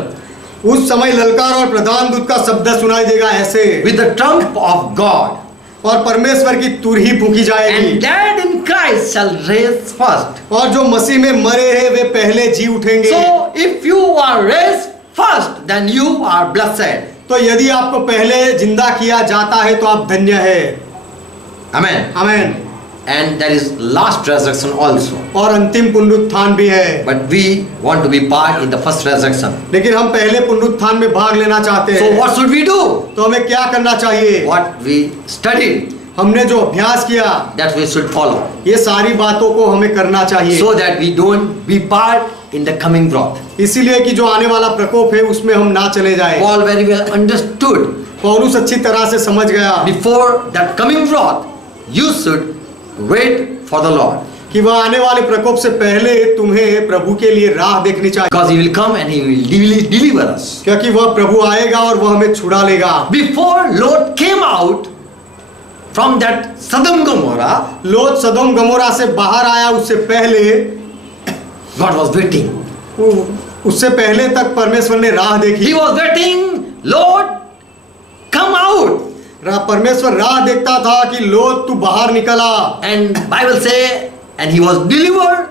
उस समय ललकार और प्रधान दूत का शब्द सुनाई देगा ऐसे, with the trump of God, और परमेश्वर की तुरही फूंकी जाएगी, and dead in Christ shall raise first. और जो मसीह में मरे हैं वे पहले जी उठेंगे। So if you are raised first, then you are blessed. तो यदि आपको पहले जिंदा किया जाता है तो आप धन्य है। Amen. Amen. And there is last resurrection also. और अंतिम पुनरुत्थान भी है, But we want to be part in the first resurrection. लेकिन हम पहले पुनरुत्थान में भाग लेना चाहते So हैं। what should we do? तो हमें क्या करना चाहिए? What we studied, हमने जो अभ्यास किया that we should follow, ये सारी बातों को हमें करना चाहिए, so that we don't be part in the coming wrath. इसीलिए कि जो आने वाला प्रकोप है उसमें हम ना चले जाए। Paul very well understood. पौलुस अच्छी तरह से समझ गया Before that coming wrath, you should wait for the Lord, कि वह आने वाले प्रकोप से पहले तुम्हें प्रभु के लिए राह देखनी चाहिए, because He will come and He will deliver us. क्योंकि वह प्रभु आएगा और वह हमें छुड़ा लेगा। Before Lot came out from that Sodom Gomorrah, लोत सदोम गमोरा से बाहर आया उससे पहले, God was waiting. उससे पहले तक परमेश्वर ने राह देखी। He was waiting, Lord, come out. परमेश्वर राह देखता था कि लोत तू बाहर निकला, And Bible say, and he was delivered.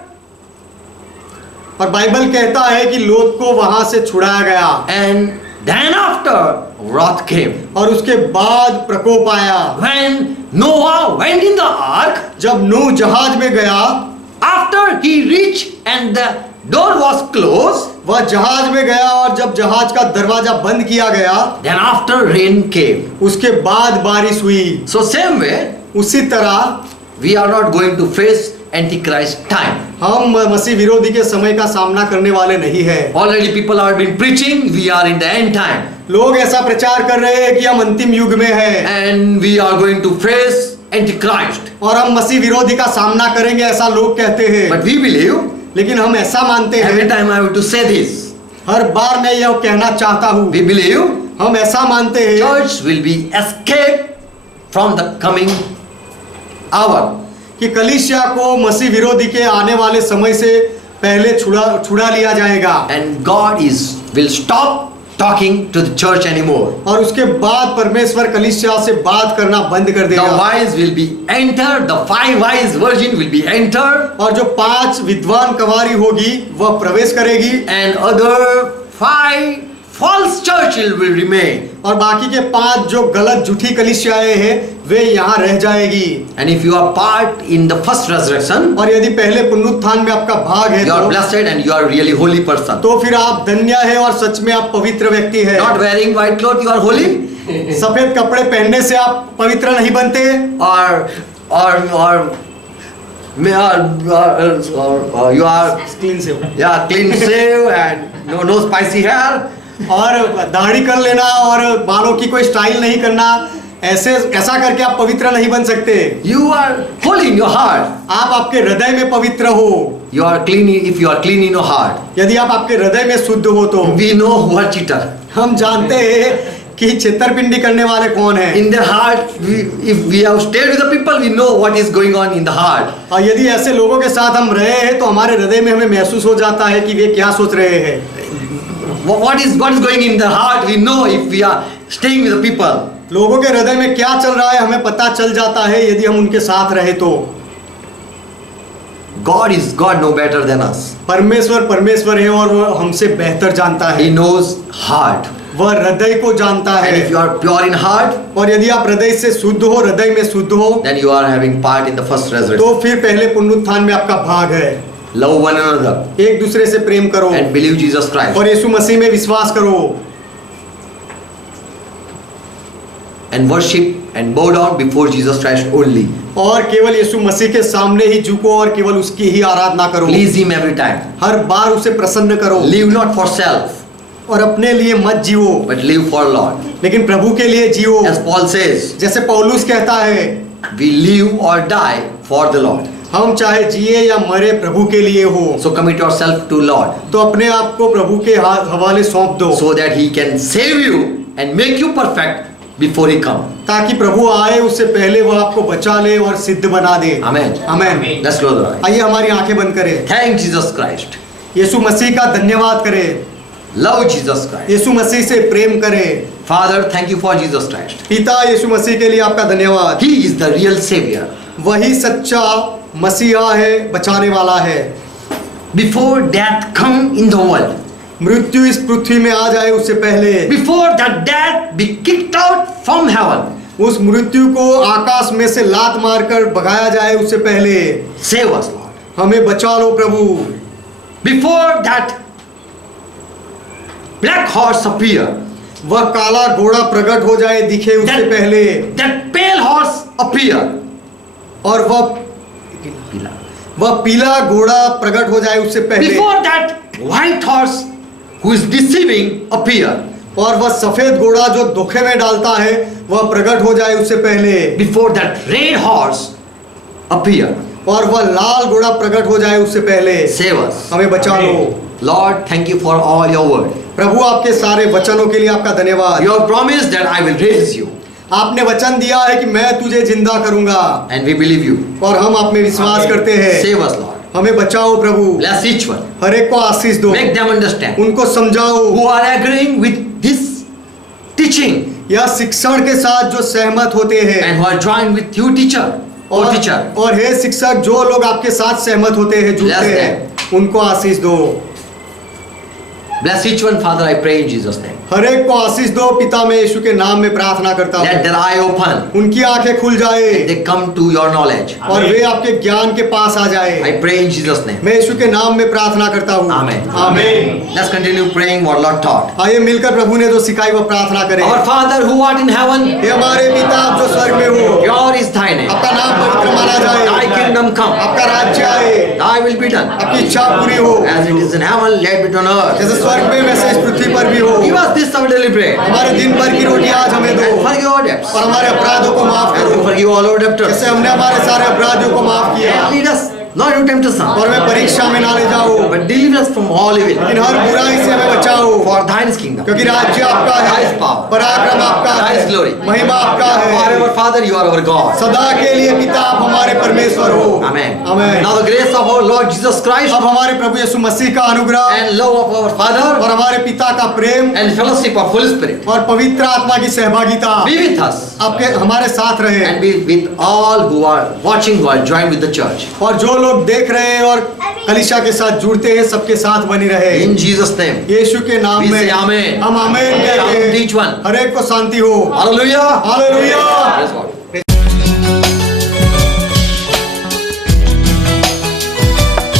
और बाइबल कहता है कि लोत को वहां से छुड़ाया गया। And then after, wrath came. और उसके बाद प्रकोप आया। When Noah went in the ark, जब नूह जहाज में गया, after he reached and the door was closed, वह जहाज में गया और जब जहाज का दरवाजा बंद किया गया, then after rain came. उसके बाद बारिश हुई। So same way, उसी तरह we are not going to face Antichrist time. हम मसीह विरोधी के समय का सामना करने वाले नहीं है। Already people have been preaching, we are in the end time. लोग ऐसा प्रचार कर रहे हैं कि हम अंतिम युग में हैं And we are going to face Antichrist. और हम मसीह विरोधी का सामना करेंगे, ऐसा लोग कहते हैं। But we believe, लेकिन हम ऐसा मानते every हैं, time I have to say this, हर बार मैं यह कहना चाहता हूँ, we believe हम ऐसा मानते हैं church will be escaped from the coming hour. कि कलीसिया को मसीह विरोधी के आने वाले समय से पहले छुड़ा लिया जाएगा, And God will stop talking to the church anymore. और उसके बाद परमेश्वर कलीसिया से बात करना बंद कर The देगा, wise will be entered, the 5 wise virgin will be entered, और जो 5 विद्वान कवारी होगी वह प्रवेश करेगी, and other 5 false churches will remain. और बाकी के 5 जो गलत झूठी कलीसियाएं हैं वे यहाँ रह जाएगी। And if you are part in the first resurrection, और यदि पहले पुनरुत्थान में आपका भाग है you are blessed and you are really holy person. तो फिर आप धन्य है और सच में आप पवित्र व्यक्ति है। Not wearing white cloth, you are holy, सफेद कपड़े पहनने से आप पवित्र नहीं बनते, or you are क्लीन से हो, clean shave and no spicy hair. और दाढ़ी कर लेना और बालों की कोई स्टाइल नहीं करना, ऐसा करके आप पवित्र नहीं बन सकते। You are holy in your heart. आप आपके हृदय में पवित्र हो। You are clean if you are clean in your heart. यदि आप आपके हृदय में शुद्ध हो तो We know who are cheater. हम जानते हैं कि छेतरपिंडी करने वाले कौन हैं। In their heart, if we have stayed with the people, we know what is going on in the heart. और यदि ऐसे लोगों के साथ हम रहे हैं तो हमारे हृदय में हमें महसूस हो जाता है कि वे क्या सोच रहे हैं। What is going in their heart? We know if we are staying with the people. लोगों के हृदय में क्या चल रहा है हमें पता चल जाता है यदि हम उनके साथ रहे तो। God know better than us. परमेश्वर है और वो हमसे बेहतर जानता He है, knows heart. वह हृदय को जानता And if है। you are pure in heart, और यदि आप हृदय से शुद्ध हो, हृदय में शुद्ध हो, then you are having part in the first resurrection. तो फिर पहले पुनरुत्थान में आपका भाग है। Love one another एक दूसरे से प्रेम करो and believe Jesus Christ. और यीशु मसीह में विश्वास करो And worship and bow down before Jesus Christ only. और केवल यीशु मसीह के सामने ही झुको और केवल उसकी ही आराधना करो। Please Him every time. हर बार उसे प्रसन्न करो Live not for self, और अपने लिए मत जियो, but live for Lord. लेकिन प्रभु के लिए जियो। As Paul says, जैसे पौलुस कहता है, we live or die for the Lord. हम चाहे जिए या मरे प्रभु के लिए हो। So commit yourself to Lord, तो अपने आप को प्रभु के हवाले सौंप दो, so that He can save you and make you perfect before He come. ताकि प्रभु आए उससे पहले वह आपको बचा ले और सिद्ध बना दे। Amen. Amen. Let's close our eyes. आइए हमारी आंखें बंद करें। Thank Jesus Christ. यीशु मसीह का धन्यवाद करें, Love Jesus Christ. यीशु मसीह से प्रेम करें। Father, thank you for Jesus Christ. पिता, यीशु मसीह के लिए आपका धन्यवाद। He is the real Savior. वही सच्चा मसीहा है, बचाने वाला है। Before death come in the world, मृत्यु इस पृथ्वी में आ जाए उससे पहले, before that death be kicked out from heaven, उस मृत्यु को आकाश में से लात मारकर भगाया जाए उससे पहले, save us, Lord. हमें बचा लो प्रभु। Before that black horse appear, वह काला घोड़ा प्रकट हो जाए दिखे उससे That- पहले, that pale horse appear, और वह पीला घोड़ा प्रकट हो जाए उससे पहले, before that white horse who is deceiving appear, और वह सफेद घोड़ा जो धोखे में डालता है वह प्रकट हो जाए उससे पहले, before that red horse appear, और वह लाल घोड़ा प्रकट हो जाए उससे पहले, save us. हमें बचा लो। Lord, thank you for all your word. प्रभु आपके सारे वचनों के लिए आपका धन्यवाद। You have promised that I will raise you, आपने वचन दिया है कि मैं तुझे जिंदा करूंगा, and we believe you. और हम आप में विश्वास करते हैं। Save us, Lord. हमें बचाओ प्रभु, Bless each one. हर एक को आशीष दो, Make them understand. उनको समझाओ, Who are agreeing with this teaching या शिक्षण के साथ जो सहमत होते हैं, and who are joined with you, teacher or teacher. और हे शिक्षक जो लोग आपके साथ सहमत होते हैं, जुड़ते Bless हैं, उनको आशीष दो। Bless each one, Father, I pray in Jesus' name. हर एक को आशीष दो पिता, मैं यीशु के नाम में प्रार्थना करता Let हूँ। their eye open. उनकी आंखें खुल जाए They come to your knowledge. और वे आपके ज्ञान के पास आ जाए। I pray in Jesus' name. मैं यीशु के नाम में प्रार्थना करता हूँ। Amen. आमीन। Let's continue praying what Lord taught. आइए मिलकर प्रभु ने जो सिखाई वो प्रार्थना करें। Our Father who art in heaven, हे हमारे पिता आप जो स्वर्ग में हो, pure is thy name. आपका नाम पवित्र माना जाए, Thy kingdom come. आपका राज्य आए, Thy will be done. आपकी इच्छा पूरी हो, As it is in heaven, let it be on earth. जैसे स्वर्ग में वैसे इस पृथ्वी पर भी हो। Give us this our daily bread. हमारे दिन भर की रोटी आज हमें दो, And forgive our debts. और हमारे अपराधों को माफ As we करो, forgive all our debtors. जैसे हमने हमारे सारे अपराधियों को माफ किया, And lead us not into temptation, और हमें परीक्षा में ना ले जाओ, but deliver us from all evil. लेकिन हर बुराई से हमें बचाओ, For thine is kingdom. क्योंकि राज्य आपका Thy है, is power. पराक्रम आपका Thy is है, glory. महिमा आपका है। Forever, Father, you are our God. सदा के लिए पिता आप हमारे परमेश्वर हो। Amen. Amen. Now the grace of our Lord Jesus Christ अब हमारे प्रभु यीशु मसीह का अनुग्रह and love of our Father और हमारे पिता का प्रेम and fellowship of Holy Spirit और पवित्र आत्मा की सहभागिता be with us आपके हमारे साथ रहे, and be with all who are watching, who are joined with the church. और जो लोग देख रहे हैं और कलीसिया के साथ जुड़ते हैं सबके साथ बनी रहे। In Jesus' name. यीशु के नाम We में say amen. हम आमेन कहते Shalom to हैं। each one. हर एक को शांति हो। Hallelujah. हालेलुया। Praise God.